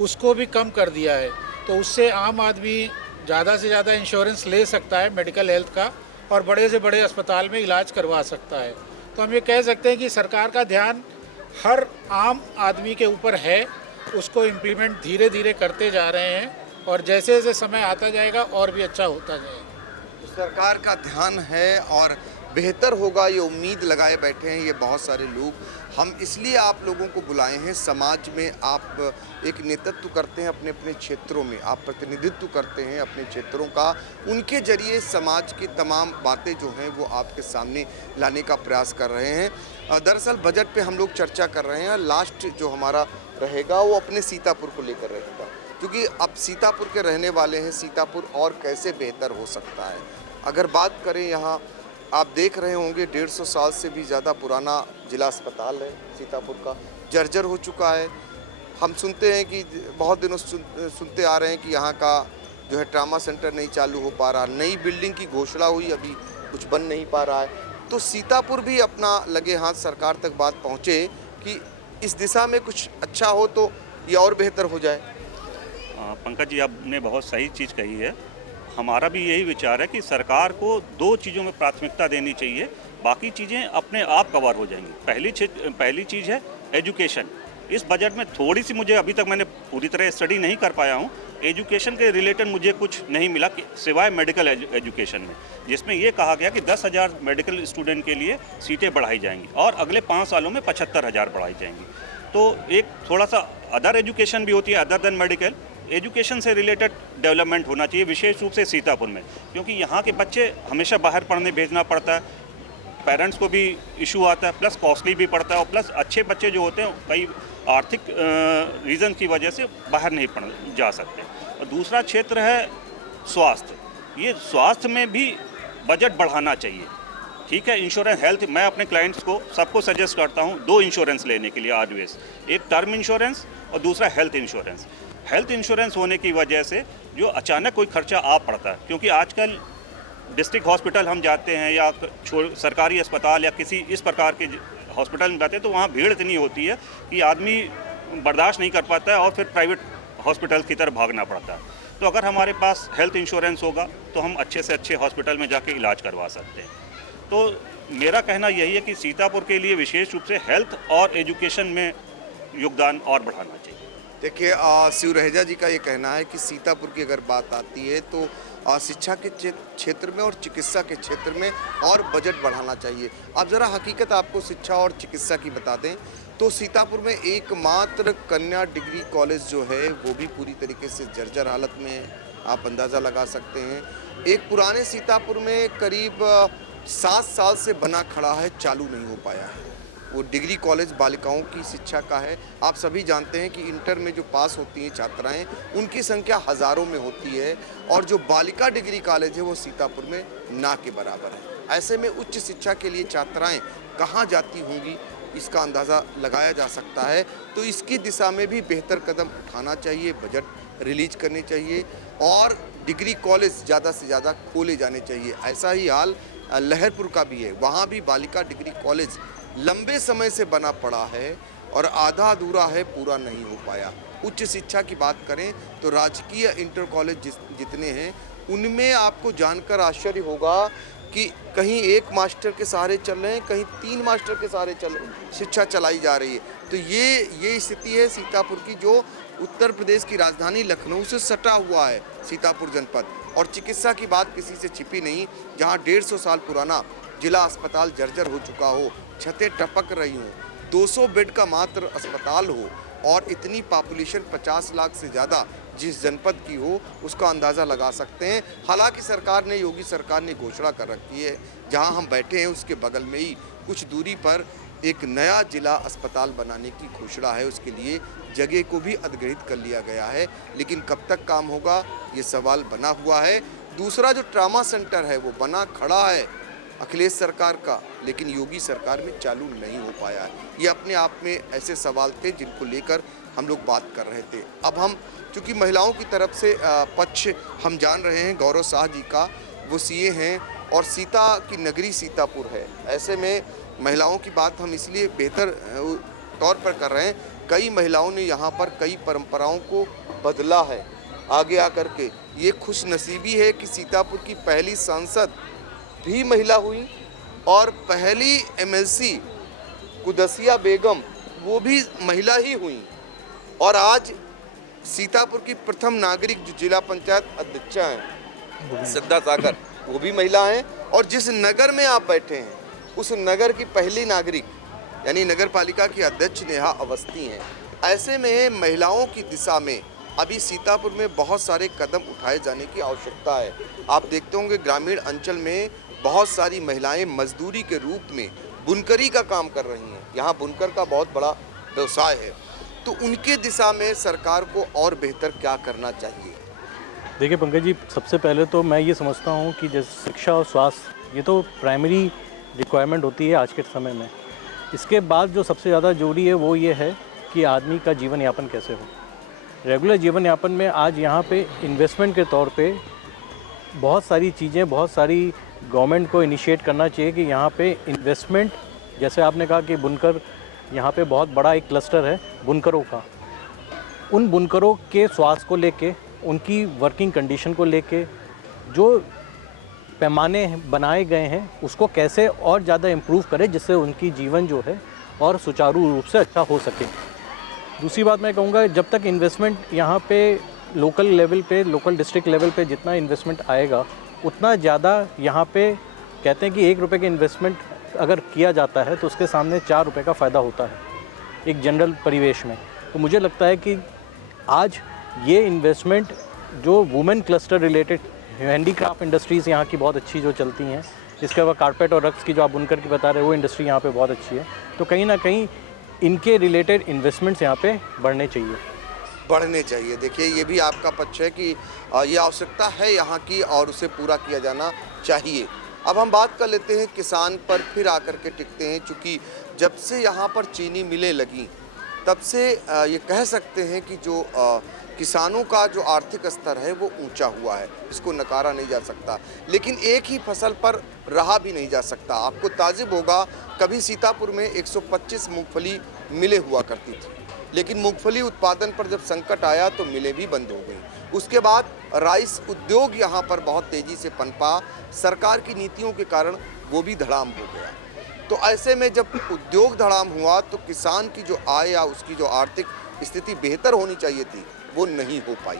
उसको भी कम कर दिया है। तो उससे आम आदमी ज़्यादा से ज़्यादा इंश्योरेंस ले सकता है मेडिकल हेल्थ का, और बड़े से बड़े अस्पताल में इलाज करवा सकता है। तो हम ये कह सकते हैं कि सरकार का ध्यान हर आम आदमी के ऊपर है, उसको इम्प्लीमेंट धीरे धीरे करते जा रहे हैं, और जैसे जैसे समय आता जाएगा और भी अच्छा होता जाएगा। सरकार का ध्यान है और बेहतर होगा, ये उम्मीद लगाए बैठे हैं ये बहुत सारे लोग। हम इसलिए आप लोगों को बुलाए हैं। समाज में आप एक नेतृत्व करते हैं, अपने अपने क्षेत्रों में आप प्रतिनिधित्व करते हैं अपने क्षेत्रों का। उनके जरिए समाज की तमाम बातें जो हैं वो आपके सामने लाने का प्रयास कर रहे हैं। दरअसल बजट पे हम लोग चर्चा कर रहे हैं। लास्ट जो हमारा रहेगा वो अपने सीतापुर को लेकर रहेगा, क्योंकि अब सीतापुर के रहने वाले हैं। सीतापुर और कैसे बेहतर हो सकता है? अगर बात करें, यहाँ आप देख रहे होंगे 150 साल से भी ज़्यादा पुराना जिला अस्पताल है सीतापुर का, जर्जर हो चुका है। हम सुनते हैं कि बहुत दिनों सुनते आ रहे हैं कि यहाँ का जो है ट्रामा सेंटर नहीं चालू हो पा रहा, नई बिल्डिंग की घोषणा हुई, अभी कुछ बन नहीं पा रहा है। तो सीतापुर भी अपना लगे हाथ सरकार तक बात पहुँचे कि इस दिशा में कुछ अच्छा हो तो ये और बेहतर हो जाए। पंकज जी, आपने बहुत सही चीज़ कही है। हमारा भी यही विचार है कि सरकार को 2 चीज़ों में प्राथमिकता देनी चाहिए, बाकी चीज़ें अपने आप कवर हो जाएंगी। पहली चीज़ है एजुकेशन। इस बजट में थोड़ी सी, मुझे अभी तक मैंने पूरी तरह स्टडी नहीं कर पाया हूँ, एजुकेशन के रिलेटेड मुझे कुछ नहीं मिला कि सिवाय मेडिकल एजुकेशन में, जिसमें ये कहा गया कि 10,000 मेडिकल स्टूडेंट के लिए सीटें बढ़ाई जाएंगी और अगले 5 सालों में 75,000 बढ़ाई जाएंगी। तो एक थोड़ा सा अदर एजुकेशन भी होती है, अदर देन मेडिकल एजुकेशन से रिलेटेड डेवलपमेंट होना चाहिए, विशेष रूप से सीतापुर में, क्योंकि यहाँ के बच्चे हमेशा बाहर पढ़ने भेजना पड़ता है, पेरेंट्स को भी इशू आता है, प्लस कॉस्टली भी पड़ता है, और प्लस अच्छे बच्चे जो होते हैं कई आर्थिक रीज़न की वजह से बाहर नहीं पढ़ जा सकते। और दूसरा क्षेत्र है स्वास्थ्य। ये स्वास्थ्य में भी बजट बढ़ाना चाहिए। ठीक है, इंश्योरेंस हेल्थ, मैं अपने क्लाइंट्स को सबको सजेस्ट करता हूँ 2 इंश्योरेंस लेने के लिए ऑलवेज, एक टर्म इंश्योरेंस और दूसरा हेल्थ इंश्योरेंस। हेल्थ इंश्योरेंस होने की वजह से जो अचानक कोई खर्चा आ पड़ता है, क्योंकि आजकल डिस्ट्रिक्ट हॉस्पिटल हम जाते हैं या सरकारी अस्पताल या किसी इस प्रकार के हॉस्पिटल में जाते हैं, तो वहाँ भीड़ इतनी होती है कि आदमी बर्दाश्त नहीं कर पाता है और फिर प्राइवेट हॉस्पिटल की तरफ भागना पड़ता है। तो अगर हमारे पास हेल्थ इंश्योरेंस होगा तो हम अच्छे से अच्छे हॉस्पिटल में जाके इलाज करवा सकते हैं। तो मेरा कहना यही है कि सीतापुर के लिए विशेष रूप से हेल्थ और एजुकेशन में योगदान और बढ़ाना चाहिए। देखिए, शिवरहेजा जी का ये कहना है कि सीतापुर की अगर बात आती है तो शिक्षा के क्षेत्र में और चिकित्सा के क्षेत्र में और बजट बढ़ाना चाहिए। अब ज़रा हकीकत आपको शिक्षा और चिकित्सा की बता दें तो सीतापुर में एकमात्र कन्या डिग्री कॉलेज जो है वो भी पूरी तरीके से जर्जर हालत में है, आप अंदाज़ा लगा सकते हैं। एक पुराने सीतापुर में करीब 7 साल से बना खड़ा है, चालू नहीं हो पाया है। वो डिग्री कॉलेज बालिकाओं की शिक्षा का है। आप सभी जानते हैं कि इंटर में जो पास होती हैं छात्राएं, उनकी संख्या हज़ारों में होती है, और जो बालिका डिग्री कॉलेज है वो सीतापुर में ना के बराबर है। ऐसे में उच्च शिक्षा के लिए छात्राएं कहाँ जाती होंगी, इसका अंदाज़ा लगाया जा सकता है। तो इसकी दिशा में भी बेहतर कदम उठाना चाहिए, बजट रिलीज करनी चाहिए और डिग्री कॉलेज ज़्यादा से ज़्यादा खोले जाने चाहिए। ऐसा ही हाल लहरपुर का भी है। वहाँ भी बालिका डिग्री कॉलेज लंबे समय से बना पड़ा है और आधा अधूरा है, पूरा नहीं हो पाया। उच्च शिक्षा की बात करें तो राजकीय इंटर कॉलेज जितने हैं उनमें आपको जानकर आश्चर्य होगा कि कहीं एक मास्टर के सहारे चल रहे हैं, कहीं 3 मास्टर के सहारे शिक्षा चलाई जा रही है। तो ये स्थिति है सीतापुर की, जो उत्तर प्रदेश की राजधानी लखनऊ से सटा हुआ है सीतापुर जनपद। और चिकित्सा की बात किसी से छिपी नहीं, जहां 150 साल पुराना जिला अस्पताल जर्जर हो चुका हो, छतें टपक रही हों, 200 बेड का मात्र अस्पताल हो और इतनी पॉपुलेशन 50 लाख से ज़्यादा जिस जनपद की हो, उसका अंदाज़ा लगा सकते हैं। हालांकि सरकार ने, योगी सरकार ने घोषणा कर रखी है, जहां हम बैठे हैं उसके बगल में ही कुछ दूरी पर एक नया जिला अस्पताल बनाने की घोषणा है। उसके लिए जगह को भी अधिग्रहित कर लिया गया है, लेकिन कब तक काम होगा ये सवाल बना हुआ है। दूसरा जो ट्रामा सेंटर है वो बना खड़ा है अखिलेश सरकार का, लेकिन योगी सरकार में चालू नहीं हो पाया है। ये अपने आप में ऐसे सवाल थे जिनको लेकर हम लोग बात कर रहे थे। अब हम चूँकि महिलाओं की तरफ से पक्ष हम जान रहे हैं, गौरव शाह जी का, वो सीए हैं और सीता की नगरी सीतापुर है। ऐसे में महिलाओं की बात हम इसलिए बेहतर तौर पर कर रहे हैं, कई महिलाओं ने यहाँ पर कई परंपराओं को बदला है आगे आकर के। ये खुशनसीबी है कि सीतापुर की पहली सांसद भी महिला हुई और पहली एमएलसी कुदसिया बेगम वो भी महिला ही हुई, और आज सीतापुर की प्रथम नागरिक जो जिला पंचायत अध्यक्षा हैं श्रद्धा सागर, वो भी महिला हैं। और जिस नगर में आप बैठे हैं उस नगर की पहली नागरिक यानी नगर पालिका की अध्यक्ष नेहा अवस्थी हैं। ऐसे में महिलाओं की दिशा में अभी सीतापुर में बहुत सारे कदम उठाए जाने की आवश्यकता है। आप देखते होंगे ग्रामीण अंचल में बहुत सारी महिलाएं मजदूरी के रूप में बुनकरी का काम कर रही हैं। यहाँ बुनकर का बहुत बड़ा व्यवसाय है, तो उनके दिशा में सरकार को और बेहतर क्या करना चाहिए? देखिए पंकज जी, सबसे पहले तो मैं ये समझता हूँ कि जैसे शिक्षा और स्वास्थ्य ये तो प्राइमरी रिक्वायरमेंट होती है आज के समय में। इसके बाद जो सबसे ज़्यादा जरूरी है वो ये है कि आदमी का जीवन यापन कैसे हो। रेगुलर जीवन यापन में आज यहाँ पे इन्वेस्टमेंट के तौर पे बहुत सारी चीज़ें, बहुत सारी गवर्नमेंट को इनिशिएट करना चाहिए कि यहाँ पे इन्वेस्टमेंट, जैसे आपने कहा कि बुनकर, यहाँ पे बहुत बड़ा एक क्लस्टर है बुनकरों का। उन बुनकरों के स्वास्थ्य को लेके, उनकी वर्किंग कंडीशन को लेके जो पैमाने बनाए गए हैं उसको कैसे और ज़्यादा इम्प्रूव करें, जिससे उनकी जीवन जो है और सुचारू रूप से अच्छा हो सके। दूसरी बात मैं कहूँगा, जब तक इन्वेस्टमेंट यहाँ पे लोकल लेवल पे, लोकल डिस्ट्रिक्ट लेवल पे जितना इन्वेस्टमेंट आएगा उतना ज़्यादा यहाँ पे कहते हैं कि 1 रुपये के इन्वेस्टमेंट अगर किया जाता है तो उसके सामने 4 रुपये का फ़ायदा होता है एक जनरल परिवेश में। तो मुझे लगता है कि आज ये इन्वेस्टमेंट जो women cluster related handicraft industries यहाँ की बहुत अच्छी जो चलती हैं, इसके अलावा कारपेट और रक्स की जो आप बुनकर की बता रहे हो वो इंडस्ट्री यहाँ पे बहुत अच्छी है, तो कहीं ना कहीं इनके रिलेटेड इन्वेस्टमेंट्स यहाँ पे बढ़ने चाहिए। देखिए, ये भी आपका पक्ष है कि ये आवश्यकता है यहाँ की और उसे पूरा किया जाना चाहिए। अब हम बात कर लेते हैं किसान पर, फिर आकर के टिकते हैं। चूँकि जब से यहाँ पर चीनी मिलें लगी तब से ये कह सकते हैं कि जो किसानों का जो आर्थिक स्तर है वो ऊंचा हुआ है, इसको नकारा नहीं जा सकता। लेकिन एक ही फसल पर रहा भी नहीं जा सकता। आपको ताज्जुब होगा, कभी सीतापुर में 125 मूंगफली मिलें हुआ करती थी, लेकिन मूंगफली उत्पादन पर जब संकट आया तो मिलें भी बंद हो गई। उसके बाद राइस उद्योग यहाँ पर बहुत तेज़ी से पनपा, सरकार की नीतियों के कारण वो भी धड़ाम हो गया। तो ऐसे में जब उद्योग धड़ाम हुआ तो किसान की जो आय या उसकी जो आर्थिक स्थिति बेहतर होनी चाहिए थी वो नहीं हो पाई।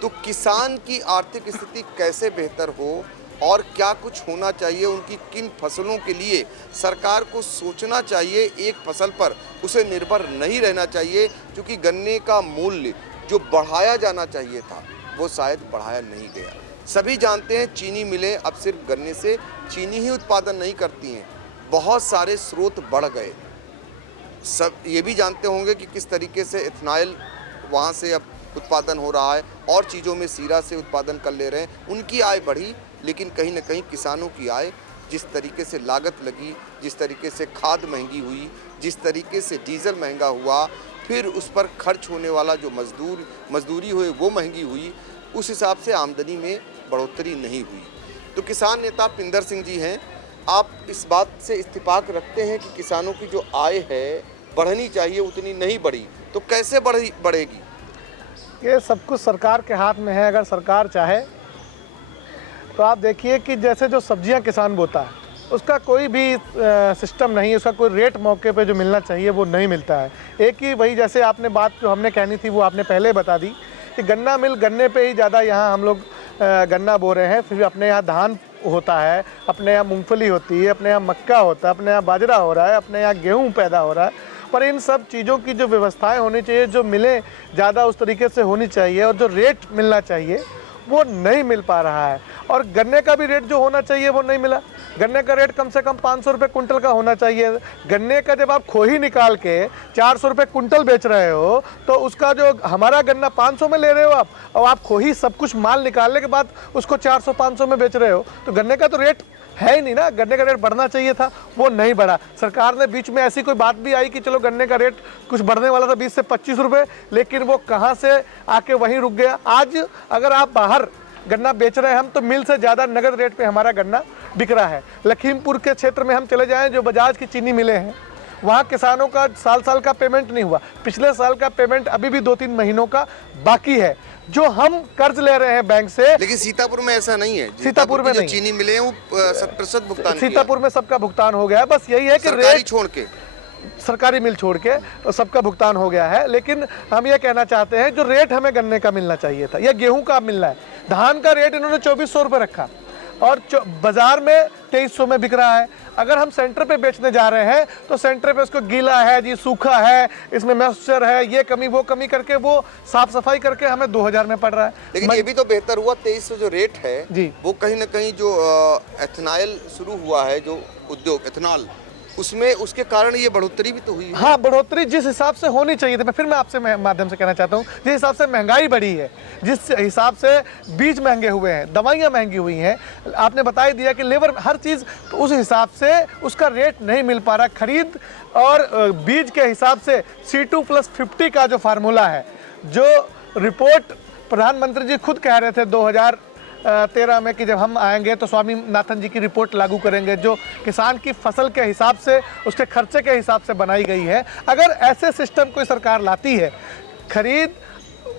तो किसान की आर्थिक स्थिति कैसे बेहतर हो और क्या कुछ होना चाहिए, उनकी किन फसलों के लिए सरकार को सोचना चाहिए, एक फसल पर उसे निर्भर नहीं रहना चाहिए। क्योंकि गन्ने का मूल्य जो बढ़ाया जाना चाहिए था वो शायद बढ़ाया नहीं गया। सभी जानते हैं चीनी मिलें अब सिर्फ गन्ने से चीनी ही उत्पादन नहीं करती हैं, बहुत सारे स्रोत बढ़ गए। सब ये भी जानते होंगे कि किस तरीके से इथेनॉल वहाँ से अब उत्पादन हो रहा है और चीज़ों में सीरा से उत्पादन कर ले रहे हैं। उनकी आय बढ़ी, लेकिन कहीं ना कहीं किसानों की आय, जिस तरीके से लागत लगी, जिस तरीके से खाद महंगी हुई, जिस तरीके से डीजल महंगा हुआ, फिर उस पर खर्च होने वाला जो मजदूरी हुई वो महंगी हुई, उस हिसाब से आमदनी में बढ़ोतरी नहीं हुई। तो किसान नेता पिंदर सिंह जी हैं, आप इस बात से इत्तेफाक रखते हैं कि किसानों की जो आय है बढ़नी चाहिए, उतनी नहीं बढ़ी, तो कैसे बढ़ेगी? ये सब कुछ सरकार के हाथ में है। अगर सरकार चाहे तो आप देखिए कि जैसे जो सब्जियां किसान बोता है उसका कोई भी सिस्टम नहीं है, उसका कोई रेट मौके पे जो मिलना चाहिए वो नहीं मिलता है। एक ही वही जैसे आपने बात जो हमने कहनी थी वो आपने पहले बता दी कि गन्ना मिल गन्ने पे ही ज़्यादा यहाँ हम लोग गन्ना बो रहे हैं। फिर अपने यहाँ धान होता है, अपने यहाँ मूंगफली होती है, अपने यहाँ मक्का होता है, अपने यहाँ बाजरा हो रहा है, अपने यहाँ गेहूँ पैदा हो रहा है। पर इन सब चीज़ों की जो व्यवस्थाएं होनी चाहिए, जो मिलें ज़्यादा उस तरीके से होनी चाहिए और जो रेट मिलना चाहिए वो नहीं मिल पा रहा है। और गन्ने का भी रेट जो होना चाहिए वो नहीं मिला। गन्ने का रेट कम से कम 500 रुपये कुंटल का होना चाहिए। गन्ने का जब आप खोही निकाल के 400 रुपये कुंटल बेच रहे हो तो उसका जो हमारा गन्ना 500 में ले रहे हो आप, और आप खोही सब कुछ माल निकालने के बाद उसको 400-500 में बेच रहे हो, तो गन्ने का तो रेट है ही नहीं ना। गन्ने का रेट बढ़ना चाहिए था, वो नहीं बढ़ा। सरकार ने बीच में ऐसी कोई बात भी आई कि चलो गन्ने का रेट कुछ बढ़ने वाला था 20 से 25 रुपये, लेकिन वो कहाँ से आके वहीं रुक गया। आज अगर आप बाहर गन्ना बेच रहे हैं हम तो मिल से ज़्यादा नगद रेट पे हमारा गन्ना बिक रहा है। लखीमपुर के क्षेत्र में हम चले जाएँ, जो बजाज की चीनी मिले हैं, वहाँ किसानों का साल का पेमेंट नहीं हुआ। पिछले साल का पेमेंट अभी भी 2-3 महीनों का बाकी है, जो हम कर्ज ले रहे हैं बैंक से। लेकिन सीतापुर में ऐसा नहीं है। सीतापुर में जो नहीं, चीनी मिले हैं वो 100% भुगतान सीतापुर में सबका भुगतान हो गया है। बस यही है कि रेट छोड़ के, सरकारी मिल छोड़ के सबका भुगतान हो गया है। लेकिन हम ये कहना चाहते हैं जो रेट हमें गन्ने का मिलना चाहिए था या गेहूं का मिलना है, धान का रेट इन्होंने 2400 रुपये रखा और बाजार में 2300 में बिक रहा है। अगर हम सेंटर पे बेचने जा रहे हैं तो सेंटर पे उसको गीला है जी, सूखा है, इसमें मॉइस्चर है, ये कमी वो कमी करके वो साफ सफाई करके हमें 2000 में पड़ रहा है। लेकिन ये भी तो बेहतर हुआ 2300 जो रेट है जी, वो कहीं ना कहीं जो एथेनॉल शुरू हुआ है, जो उद्योग एथेनॉल, उसमें उसके कारण ये बढ़ोतरी भी तो हुई है। हाँ, बढ़ोतरी जिस हिसाब से होनी चाहिए थी। मैं आपसे माध्यम से कहना चाहता हूँ, जिस हिसाब से महंगाई बढ़ी है, जिस हिसाब से बीज महंगे हुए हैं, दवाइयाँ महंगी हुई हैं, आपने बता ही दिया कि लेबर हर चीज़, तो उस हिसाब से उसका रेट नहीं मिल पा रहा। खरीद और बीज के हिसाब से C2+50 का जो फार्मूला है, जो रिपोर्ट प्रधानमंत्री जी खुद कह रहे थे 2013 में कि जब हम आएंगे तो स्वामीनाथन जी की रिपोर्ट लागू करेंगे, जो किसान की फसल के हिसाब से, उसके खर्चे के हिसाब से बनाई गई है। अगर ऐसे सिस्टम कोई सरकार लाती है, खरीद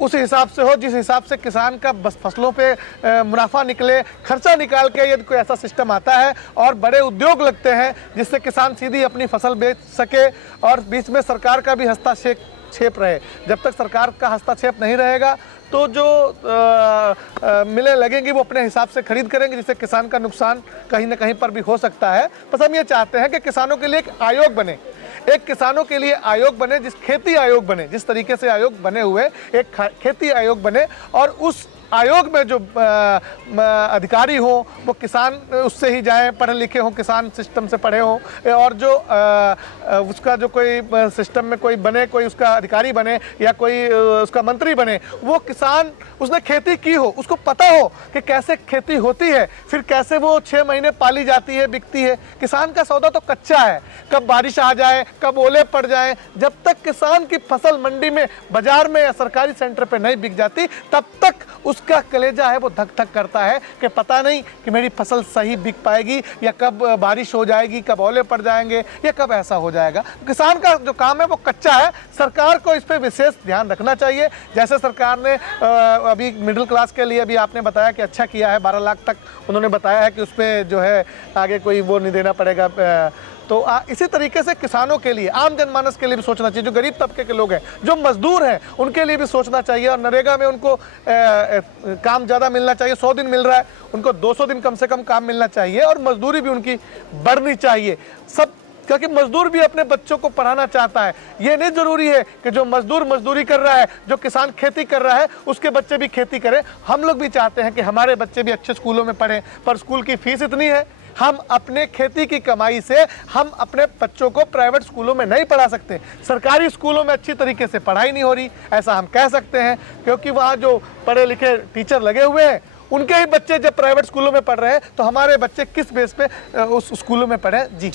उस हिसाब से हो जिस हिसाब से किसान का बस फसलों पे मुनाफा निकले, खर्चा निकाल के यदि कोई ऐसा सिस्टम आता है और बड़े उद्योग लगते हैं जिससे किसान सीधी अपनी फसल बेच सके और बीच में सरकार का भी हस्तक्षेप रहे। जब तक सरकार का हस्तक्षेप नहीं रहेगा तो जो मिलें लगेंगी वो अपने हिसाब से खरीद करेंगे, जिससे किसान का नुकसान कहीं ना कहीं पर भी हो सकता है। बस हम ये चाहते हैं कि किसानों के लिए एक आयोग बने, एक किसानों के लिए आयोग बने, जिस खेती आयोग बने, जिस तरीके से आयोग बने हुए एक खेती आयोग बने, और उस आयोग में जो अधिकारी हो वो किसान उससे ही जाएं, पढ़े लिखे हों, किसान सिस्टम से पढ़े हों, और जो उसका जो कोई सिस्टम में कोई बने, कोई उसका अधिकारी बने या कोई उसका मंत्री बने, वो किसान, उसने खेती की हो, उसको पता हो कि कैसे खेती होती है, फिर कैसे वो 6 महीने पाली जाती है, बिकती है। किसान का सौदा तो कच्चा है, कब बारिश आ जाए, कब ओले पड़ जाए, जब तक किसान की फसल मंडी में, बाजार में या सरकारी सेंटर पे नहीं बिक जाती, तब तक उसका कलेजा है वो धक धक करता है कि पता नहीं कि मेरी फसल सही बिक पाएगी या कब बारिश हो जाएगी, कब ओले पड़ जाएंगे या कब ऐसा हो जाएगा। किसान का जो काम है वो कच्चा है। सरकार को इस पे विशेष ध्यान रखना चाहिए। जैसे सरकार ने अभी मिडिल क्लास के लिए अभी आपने बताया कि अच्छा किया है, 12 लाख तक उन्होंने बताया है कि उस पर जो है आगे कोई वो नहीं देना पड़ेगा। तो इसी तरीके से किसानों के लिए, आम जनमानस के लिए भी सोचना चाहिए। जो गरीब तबके के लोग हैं, जो मजदूर हैं, उनके लिए भी सोचना चाहिए। और नरेगा में उनको काम ज़्यादा मिलना चाहिए। 100 दिन मिल रहा है, उनको 200 दिन कम से कम काम मिलना चाहिए और मजदूरी भी उनकी बढ़नी चाहिए। सब, क्योंकि मजदूर भी अपने बच्चों को पढ़ाना चाहता है। ये नहीं जरूरी है कि जो मजदूर मजदूरी कर रहा है, जो किसान खेती कर रहा है, उसके बच्चे भी खेती करें। हम लोग भी चाहते हैं कि हमारे बच्चे भी अच्छे स्कूलों में पढ़ें, पर स्कूल की फीस इतनी है, हम अपने खेती की कमाई से हम अपने बच्चों को प्राइवेट स्कूलों में नहीं पढ़ा सकते। सरकारी स्कूलों में अच्छी तरीके से पढ़ाई नहीं हो रही, ऐसा हम कह सकते हैं, क्योंकि वहाँ जो पढ़े लिखे टीचर लगे हुए हैं, उनके ही बच्चे जब प्राइवेट स्कूलों में पढ़ रहे हैं तो हमारे बच्चे किस बेस पे उस स्कूलों में पढ़ें। जी,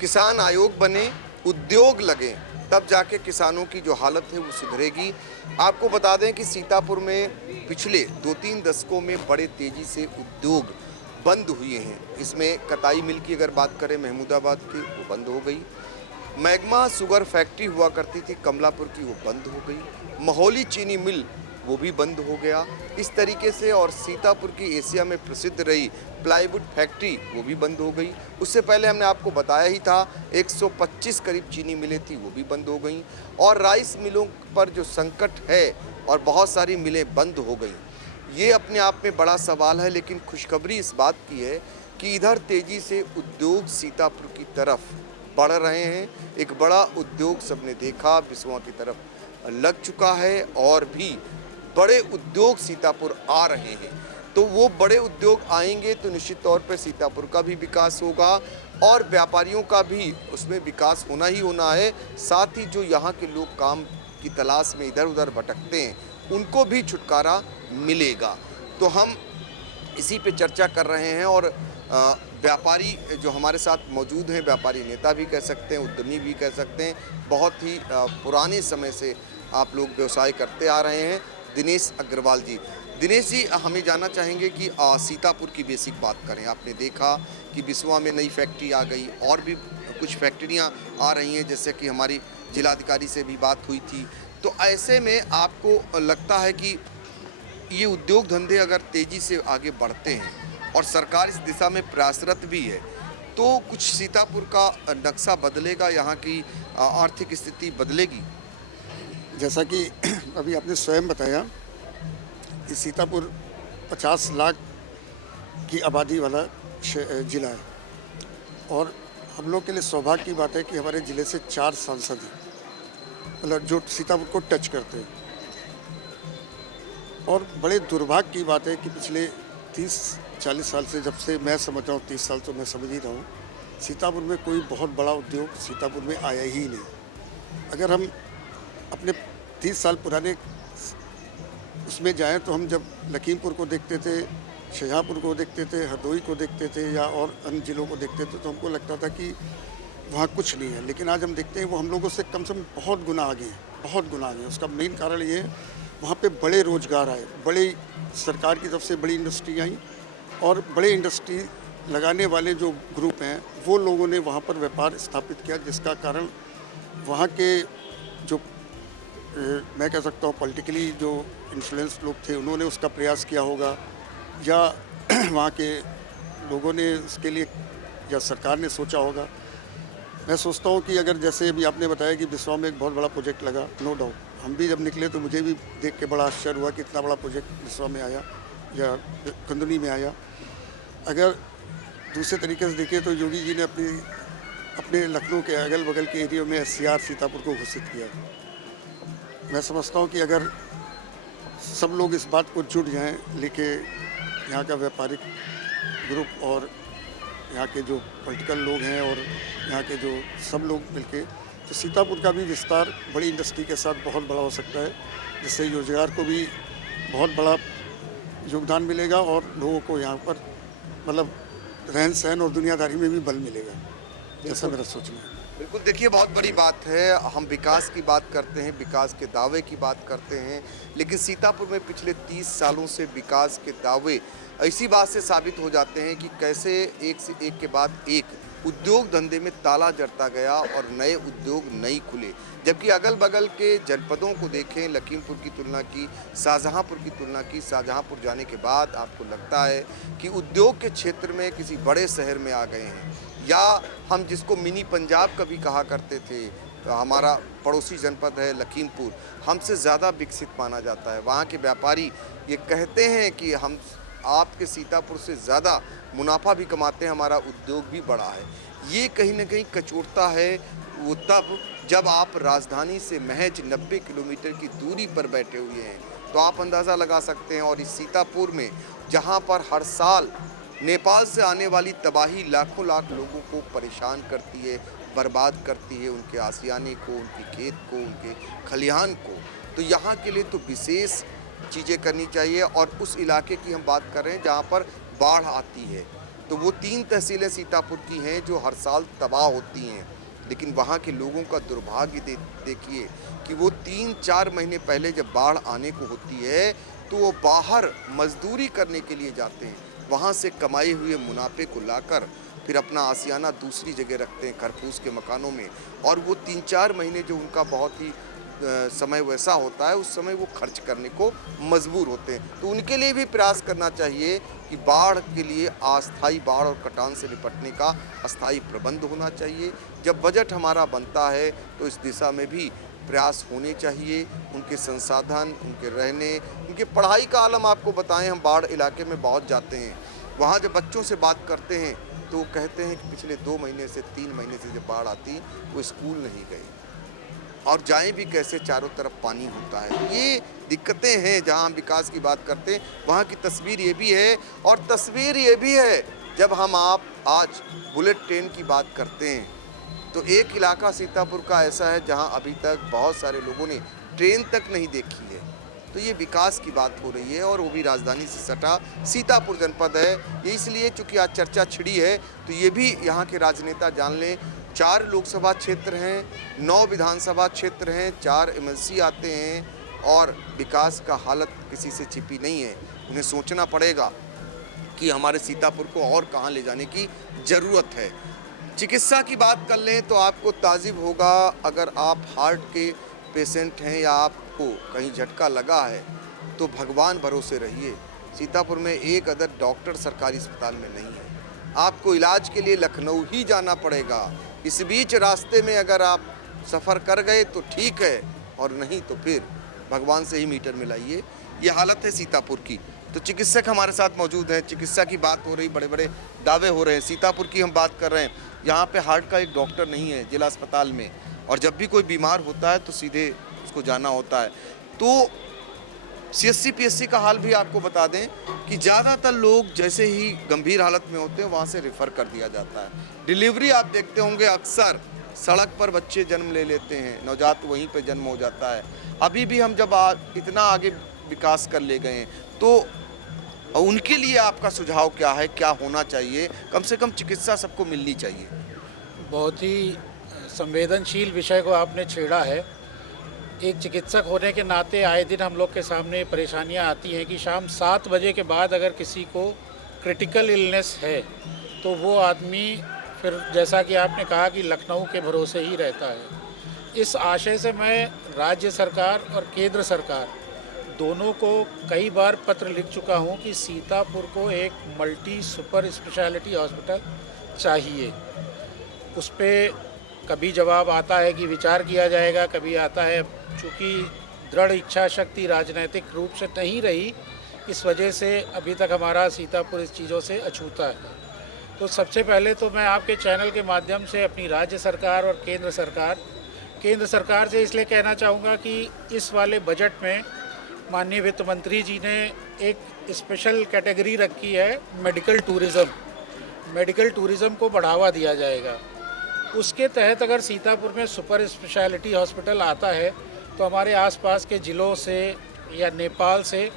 किसान आयोग बने, उद्योग लगे, तब जाके किसानों की जो हालत है वो सुधरेगी। आपको बता दें कि सीतापुर में पिछले 2-3 दशकों में बड़े तेजी से उद्योग बंद हुए हैं। इसमें कताई मिल की अगर बात करें महमूदाबाद की, वो बंद हो गई। मैग्मा शुगर फैक्ट्री हुआ करती थी कमलापुर की, वो बंद हो गई। महोली चीनी मिल वो भी बंद हो गया। इस तरीके से और सीतापुर की एशिया में प्रसिद्ध रही प्लाईवुड फैक्ट्री वो भी बंद हो गई। उससे पहले हमने आपको बताया ही था 125 करीब चीनी मिलें थी वो भी बंद हो गई और राइस मिलों पर जो संकट है और बहुत सारी मिलें बंद हो गई, ये अपने आप में बड़ा सवाल है। लेकिन खुशखबरी इस बात की है कि इधर तेज़ी से उद्योग सीतापुर की तरफ बढ़ रहे हैं। एक बड़ा उद्योग सबने देखा बिस्वा की तरफ लग चुका है और भी बड़े उद्योग सीतापुर आ रहे हैं। तो वो बड़े उद्योग आएंगे तो निश्चित तौर पर सीतापुर का भी विकास होगा और व्यापारियों का भी उसमें विकास होना ही होना है। साथ ही जो यहाँ के लोग काम की तलाश में इधर उधर भटकते हैं उनको भी छुटकारा मिलेगा। तो हम इसी पे चर्चा कर रहे हैं और व्यापारी जो हमारे साथ मौजूद हैं, व्यापारी नेता भी कह सकते हैं, उद्यमी भी कह सकते हैं, बहुत ही पुराने समय से आप लोग व्यवसाय करते आ रहे हैं, दिनेश अग्रवाल जी। दिनेश जी, हमें जानना चाहेंगे कि सीतापुर की बेसिक बात करें। आपने देखा कि बिस्वा में नई फैक्ट्री आ गई और भी कुछ फैक्ट्रियां आ रही हैं, जैसे कि हमारी जिलाधिकारी से भी बात हुई थी। तो ऐसे में आपको लगता है कि ये उद्योग धंधे अगर तेज़ी से आगे बढ़ते हैं और सरकार इस दिशा में प्रयासरत भी है तो कुछ सीतापुर का नक्शा बदलेगा, यहाँ की आर्थिक स्थिति बदलेगी? जैसा कि अभी आपने स्वयं बताया कि सीतापुर 50 लाख की आबादी वाला ज़िला है और हम लोग के लिए सौभाग्य की बात है कि हमारे ज़िले से 4 सांसद हैं, मतलब जो सीतापुर को टच करते हैं। और बड़े दुर्भाग्य की बात है कि पिछले 30-40 साल से, जब से मैं समझ रहा हूँ, 30 साल तो मैं समझ ही रहा हूँ, सीतापुर में कोई बहुत बड़ा उद्योग सीतापुर में आया ही नहीं। अगर हम अपने 30 साल पुराने उसमें जाएं तो हम जब लखीमपुर को देखते थे, शाहजहाँपुर को देखते थे, हरदोई को देखते थे या और अन्य ज़िलों को देखते थे तो हमको लगता था कि वहाँ कुछ नहीं है। लेकिन आज हम देखते हैं वो हम लोगों से कम बहुत गुना आगे हैं, बहुत गुना आगे हैं। उसका मेन कारण ये है वहाँ पे बड़े रोज़गार आए, बड़े सरकार की तरफ से बड़ी इंडस्ट्री आई और बड़े इंडस्ट्री लगाने वाले जो ग्रुप हैं वो लोगों ने वहाँ पर व्यापार स्थापित किया, जिसका कारण वहाँ के जो मैं कह सकता हूँ पॉलिटिकली जो इन्फ्लुएंस लोग थे उन्होंने उसका प्रयास किया होगा या वहाँ के लोगों ने उसके लिए या सरकार ने सोचा होगा। मैं सोचता हूँ कि अगर जैसे अभी आपने बताया कि बिस्वा में एक बहुत बड़ा प्रोजेक्ट लगा, नो डाउट, हम भी जब निकले तो मुझे भी देख के बड़ा आश्चर्य हुआ कि इतना बड़ा प्रोजेक्ट बिस्वा में आया या कंदुनी में आया। अगर दूसरे तरीके से देखें तो योगी जी ने अपने लखनऊ के अगल बगल के एरिया में SCR सीतापुर को घोषित किया। मैं समझता हूँ कि अगर सब लोग इस बात को जुट जाएं, लेके यहाँ का व्यापारिक ग्रुप और यहाँ के जो पॉलिटिकल लोग हैं और यहाँ के जो सब लोग मिलके, तो सीतापुर का भी विस्तार बड़ी इंडस्ट्री के साथ बहुत बड़ा हो सकता है, जिससे रोजगार को भी बहुत बड़ा योगदान मिलेगा और लोगों को यहाँ पर मतलब रहन सहन और दुनियादारी में भी बल मिलेगा, जैसा मेरा सोचना है। बिल्कुल, देखिए बहुत बड़ी बात है। हम विकास की बात करते हैं, विकास के दावे की बात करते हैं, लेकिन सीतापुर में पिछले 30 सालों से विकास के दावे ऐसी बात से साबित हो जाते हैं कि कैसे एक से एक के बाद एक उद्योग धंधे में ताला जड़ता गया और नए उद्योग नहीं खुले। जबकि अगल बगल के जनपदों को देखें, लखीमपुर की तुलना की, शाहजहाँपुर की तुलना की, शाहजहाँपुर जाने के बाद आपको लगता है कि उद्योग के क्षेत्र में किसी बड़े शहर में आ गए हैं, या हम जिसको मिनी पंजाब कभी कहा करते थे, हमारा पड़ोसी जनपद है लखीमपुर, हमसे ज़्यादा विकसित माना जाता है। वहाँ के व्यापारी ये कहते हैं कि हम आपके सीतापुर से ज़्यादा मुनाफा भी कमाते हैं, हमारा उद्योग भी बड़ा है। ये कहीं ना कहीं कचोटता है वो तब जब आप राजधानी से महज 90 किलोमीटर की दूरी पर बैठे हुए हैं, तो आप अंदाज़ा लगा सकते हैं। और इस सीतापुर में जहाँ पर हर साल नेपाल से आने वाली तबाही लाखों लाख लोगों को परेशान करती है, बर्बाद करती है, उनके आशियाने को, उनके खेत को, उनके खलिहान को, तो यहाँ के लिए तो विशेष चीज़ें करनी चाहिए। और उस इलाके की हम बात कर रहे हैं जहाँ पर बाढ़ आती है, तो वो 3 तहसीलें सीतापुर की हैं जो हर साल तबाह होती हैं, लेकिन वहाँ के लोगों का दुर्भाग्य देखिए कि वो 3-4 महीने पहले जब बाढ़ आने को होती है तो वो बाहर मजदूरी करने के लिए जाते हैं, वहाँ से कमाए हुए मुनाफे को लाकर फिर अपना आशियाना दूसरी जगह रखते हैं, खरफूस के मकानों में, और वो 3-4 महीने जो उनका बहुत ही समय वैसा होता है उस समय वो खर्च करने को मजबूर होते हैं। तो उनके लिए भी प्रयास करना चाहिए कि बाढ़ के लिए अस्थायी बाढ़ और कटान से निपटने का अस्थायी प्रबंध होना चाहिए। जब बजट हमारा बनता है तो इस दिशा में भी प्रयास होने चाहिए। उनके संसाधन, उनके रहने, उनकी पढ़ाई का हाल हम आपको बताएं, हम बाढ़ इलाके में बहुत जाते हैं, वहाँ जब बच्चों से बात करते हैं तो वो कहते हैं कि पिछले 2 महीने से 3 महीने से जब बाढ़ आती वो स्कूल नहीं गए और जाएं भी कैसे, चारों तरफ पानी होता है। ये दिक्कतें हैं। जहाँ हम विकास की बात करते हैं वहाँ की तस्वीर ये भी है। और तस्वीर ये भी है जब हम आप आज बुलेट ट्रेन की बात करते हैं तो एक इलाका सीतापुर का ऐसा है जहाँ अभी तक बहुत सारे लोगों ने ट्रेन तक नहीं देखी है। तो ये विकास की बात हो रही है और वो भी राजधानी से सटा सीतापुर जनपद है। ये इसलिए चूँकि आज चर्चा छिड़ी है तो ये भी यहाँ के राजनेता जान लें। 4 लोकसभा क्षेत्र हैं, 9 विधानसभा क्षेत्र हैं, 4 एमएलसी आते हैं और विकास का हालत किसी से छिपी नहीं है। उन्हें सोचना पड़ेगा कि हमारे सीतापुर को और कहाँ ले जाने की ज़रूरत है। चिकित्सा की बात कर लें तो आपको ताजुब होगा, अगर आप हार्ट के पेशेंट हैं या आपको कहीं झटका लगा है तो भगवान भरोसे रहिए। सीतापुर में एक अदर डॉक्टर सरकारी अस्पताल में नहीं है। आपको इलाज के लिए लखनऊ ही जाना पड़ेगा। इस बीच रास्ते में अगर आप सफ़र कर गए तो ठीक है और नहीं तो फिर भगवान से ही मीटर मिलाइए। ये हालत है सीतापुर की। तो चिकित्सक हमारे साथ मौजूद हैं। चिकित्सा की बात हो रही, बड़े बड़े दावे हो रहे हैं। सीतापुर की हम बात कर रहे हैं, यहाँ पे हार्ट का एक डॉक्टर नहीं है जिला अस्पताल में, और जब भी कोई बीमार होता है तो सीधे उसको जाना होता है। तो CSC PSC का हाल भी आपको बता दें कि ज़्यादातर लोग जैसे ही गंभीर हालत में होते हैं वहाँ से रेफ़र कर दिया जाता है। डिलीवरी आप देखते होंगे अक्सर सड़क पर बच्चे जन्म ले लेते हैं, नवजात वहीं पे जन्म हो जाता है। अभी भी हम जब इतना आगे विकास कर ले गए हैं तो उनके लिए आपका सुझाव क्या है, क्या होना चाहिए? कम से कम चिकित्सा सबको मिलनी चाहिए। बहुत ही संवेदनशील विषय को आपने छेड़ा है। एक चिकित्सक होने के नाते आए दिन हम लोग के सामने परेशानियां आती हैं कि शाम 7 बजे के बाद अगर किसी को क्रिटिकल इलनेस है तो वो आदमी फिर जैसा कि आपने कहा कि लखनऊ के भरोसे ही रहता है। इस आशय से मैं राज्य सरकार और केंद्र सरकार दोनों को कई बार पत्र लिख चुका हूं कि सीतापुर को एक मल्टी सुपर स्पेशलिटी हॉस्पिटल चाहिए। उस पर कभी जवाब आता है कि विचार किया जाएगा, कभी आता है चूँकि दृढ़ इच्छा शक्ति राजनीतिक रूप से नहीं रही, इस वजह से अभी तक हमारा सीतापुर इस चीज़ों से अछूता है। तो सबसे पहले तो मैं आपके चैनल के माध्यम से अपनी राज्य सरकार और केंद्र सरकार से इसलिए कहना चाहूँगा कि इस वाले बजट में माननीय वित्त मंत्री जी ने एक स्पेशल कैटेगरी रखी है, मेडिकल टूरिज़्म को बढ़ावा दिया जाएगा। उसके तहत अगर सीतापुर में सुपर स्पेशलिटी हॉस्पिटल आता है तो हमारे आसपास के ज़िलों से या नेपाल से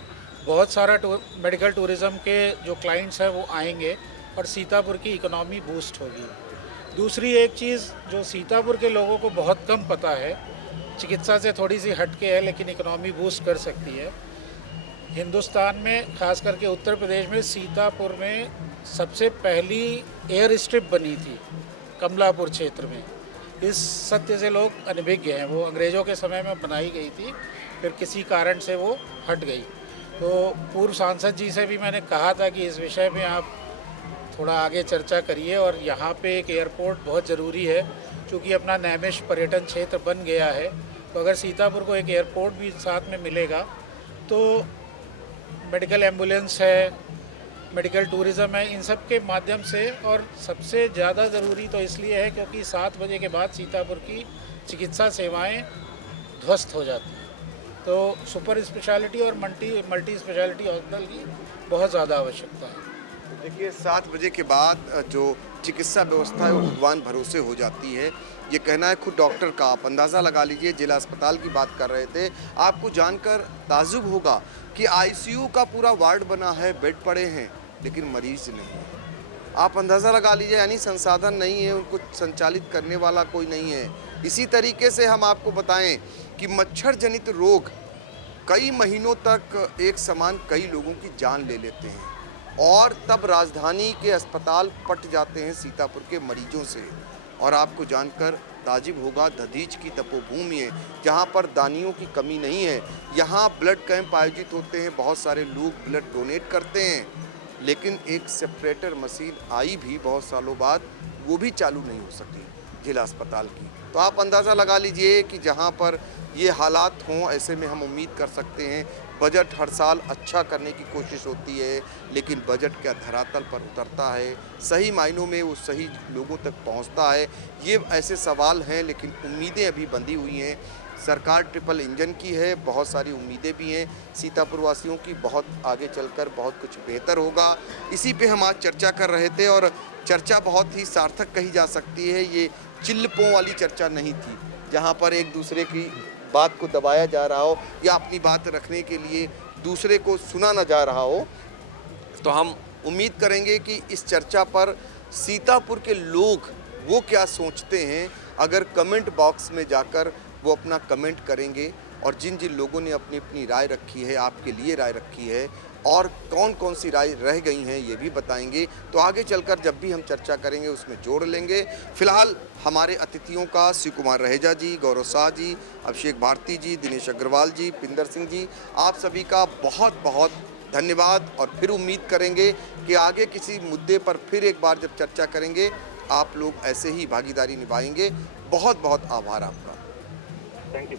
बहुत सारा मेडिकल टूरिज़्म के जो क्लाइंट्स हैं वो आएंगे और सीतापुर की इकोनॉमी बूस्ट होगी। दूसरी एक चीज़ जो सीतापुर के लोगों को बहुत कम पता है, चिकित्सा से थोड़ी सी हटके है लेकिन इकोनॉमी बूस्ट कर सकती है। हिंदुस्तान में खास करके उत्तर प्रदेश में सीतापुर में सबसे पहली एयर स्ट्रिप बनी थी कमलापुर क्षेत्र में। इस सत्य से लोग अनभिज्ञ हैं। वो अंग्रेज़ों के समय में बनाई गई थी, फिर किसी कारण से वो हट गई। तो पूर्व सांसद जी से भी मैंने कहा था कि इस विषय में आप थोड़ा आगे चर्चा करिए और यहाँ पे एक एयरपोर्ट बहुत ज़रूरी है। क्योंकि अपना नैमिष पर्यटन क्षेत्र बन गया है, तो अगर सीतापुर को एक एयरपोर्ट भी साथ में मिलेगा तो मेडिकल एम्बुलेंस है, मेडिकल टूरिज़्म है, इन सब के माध्यम से। और सबसे ज़्यादा ज़रूरी तो इसलिए है क्योंकि 7 बजे के बाद सीतापुर की चिकित्सा सेवाएं ध्वस्त हो जाती हैं। तो सुपर स्पेशलिटी और मल्टी स्पेशलिटी हॉस्पिटल की बहुत ज़्यादा आवश्यकता है। देखिए 7 बजे के बाद जो चिकित्सा व्यवस्था है वो भगवान भरोसे हो जाती है, ये कहना है खुद डॉक्टर का। आप अंदाज़ा लगा लीजिए, जिला अस्पताल की बात कर रहे थे, आपको जानकर ताज्जुब होगा कि ICU का पूरा वार्ड बना है, बेड पड़े हैं लेकिन मरीज नहीं है। आप अंदाज़ा लगा लीजिए, यानी संसाधन नहीं है, उनको संचालित करने वाला कोई नहीं है। इसी तरीके से हम आपको बताएं कि मच्छर जनित रोग कई महीनों तक एक समान कई लोगों की जान ले लेते हैं और तब राजधानी के अस्पताल पट जाते हैं सीतापुर के मरीजों से। और आपको जानकर ताजिब होगा। दधीच की तपोभूमि है जहाँ पर दानियों की कमी नहीं है। यहाँ ब्लड कैंप आयोजित होते हैं, बहुत सारे लोग ब्लड डोनेट करते हैं, लेकिन एक सेपरेटर मशीन आई भी बहुत सालों बाद, वो भी चालू नहीं हो सकी जिला अस्पताल की। तो आप अंदाज़ा लगा लीजिए कि जहाँ पर ये हालात हों, ऐसे में हम उम्मीद कर सकते हैं बजट हर साल अच्छा करने की कोशिश होती है, लेकिन बजट क्या धरातल पर उतरता है, सही मायनों में वो सही लोगों तक पहुंचता है? ये ऐसे सवाल हैं, लेकिन उम्मीदें अभी बंधी हुई हैं। सरकार ट्रिपल इंजन की है, बहुत सारी उम्मीदें भी हैं सीतापुर वासियों की, बहुत आगे चलकर बहुत कुछ बेहतर होगा। इसी पे हम आज चर्चा कर रहे थे और चर्चा बहुत ही सार्थक कही जा सकती है। ये चिल्लपों वाली चर्चा नहीं थी जहाँ पर एक दूसरे की बात को दबाया जा रहा हो या अपनी बात रखने के लिए दूसरे को सुना ना जा रहा हो। तो हम उम्मीद करेंगे कि इस चर्चा पर सीतापुर के लोग वो क्या सोचते हैं, अगर कमेंट बॉक्स में जाकर वो अपना कमेंट करेंगे और जिन जिन लोगों ने अपनी अपनी राय रखी है, आपके लिए राय रखी है, और कौन कौन सी राय रह गई हैं ये भी बताएंगे। तो आगे चलकर जब भी हम चर्चा करेंगे उसमें जोड़ लेंगे। फिलहाल हमारे अतिथियों का शिव कुमार रहेजा जी, गौरव शाह जी, अभिषेक भारती जी, दिनेश अग्रवाल जी, पिंदर सिंह जी, आप सभी का बहुत बहुत धन्यवाद। और फिर उम्मीद करेंगे कि आगे किसी मुद्दे पर फिर एक बार जब चर्चा करेंगे आप लोग ऐसे ही भागीदारी निभाएंगे। बहुत बहुत आभार आपका। Thank you.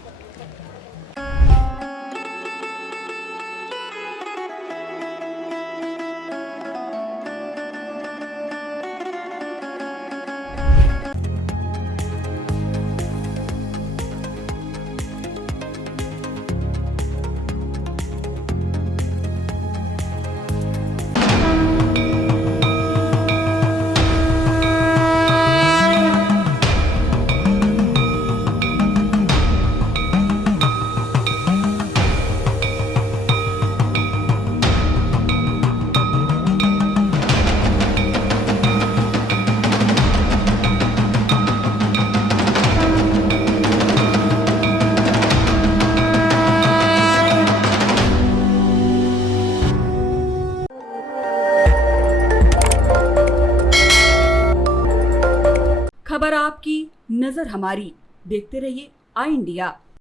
खबर आपकी, नजर हमारी। देखते रहिए आई इंडिया।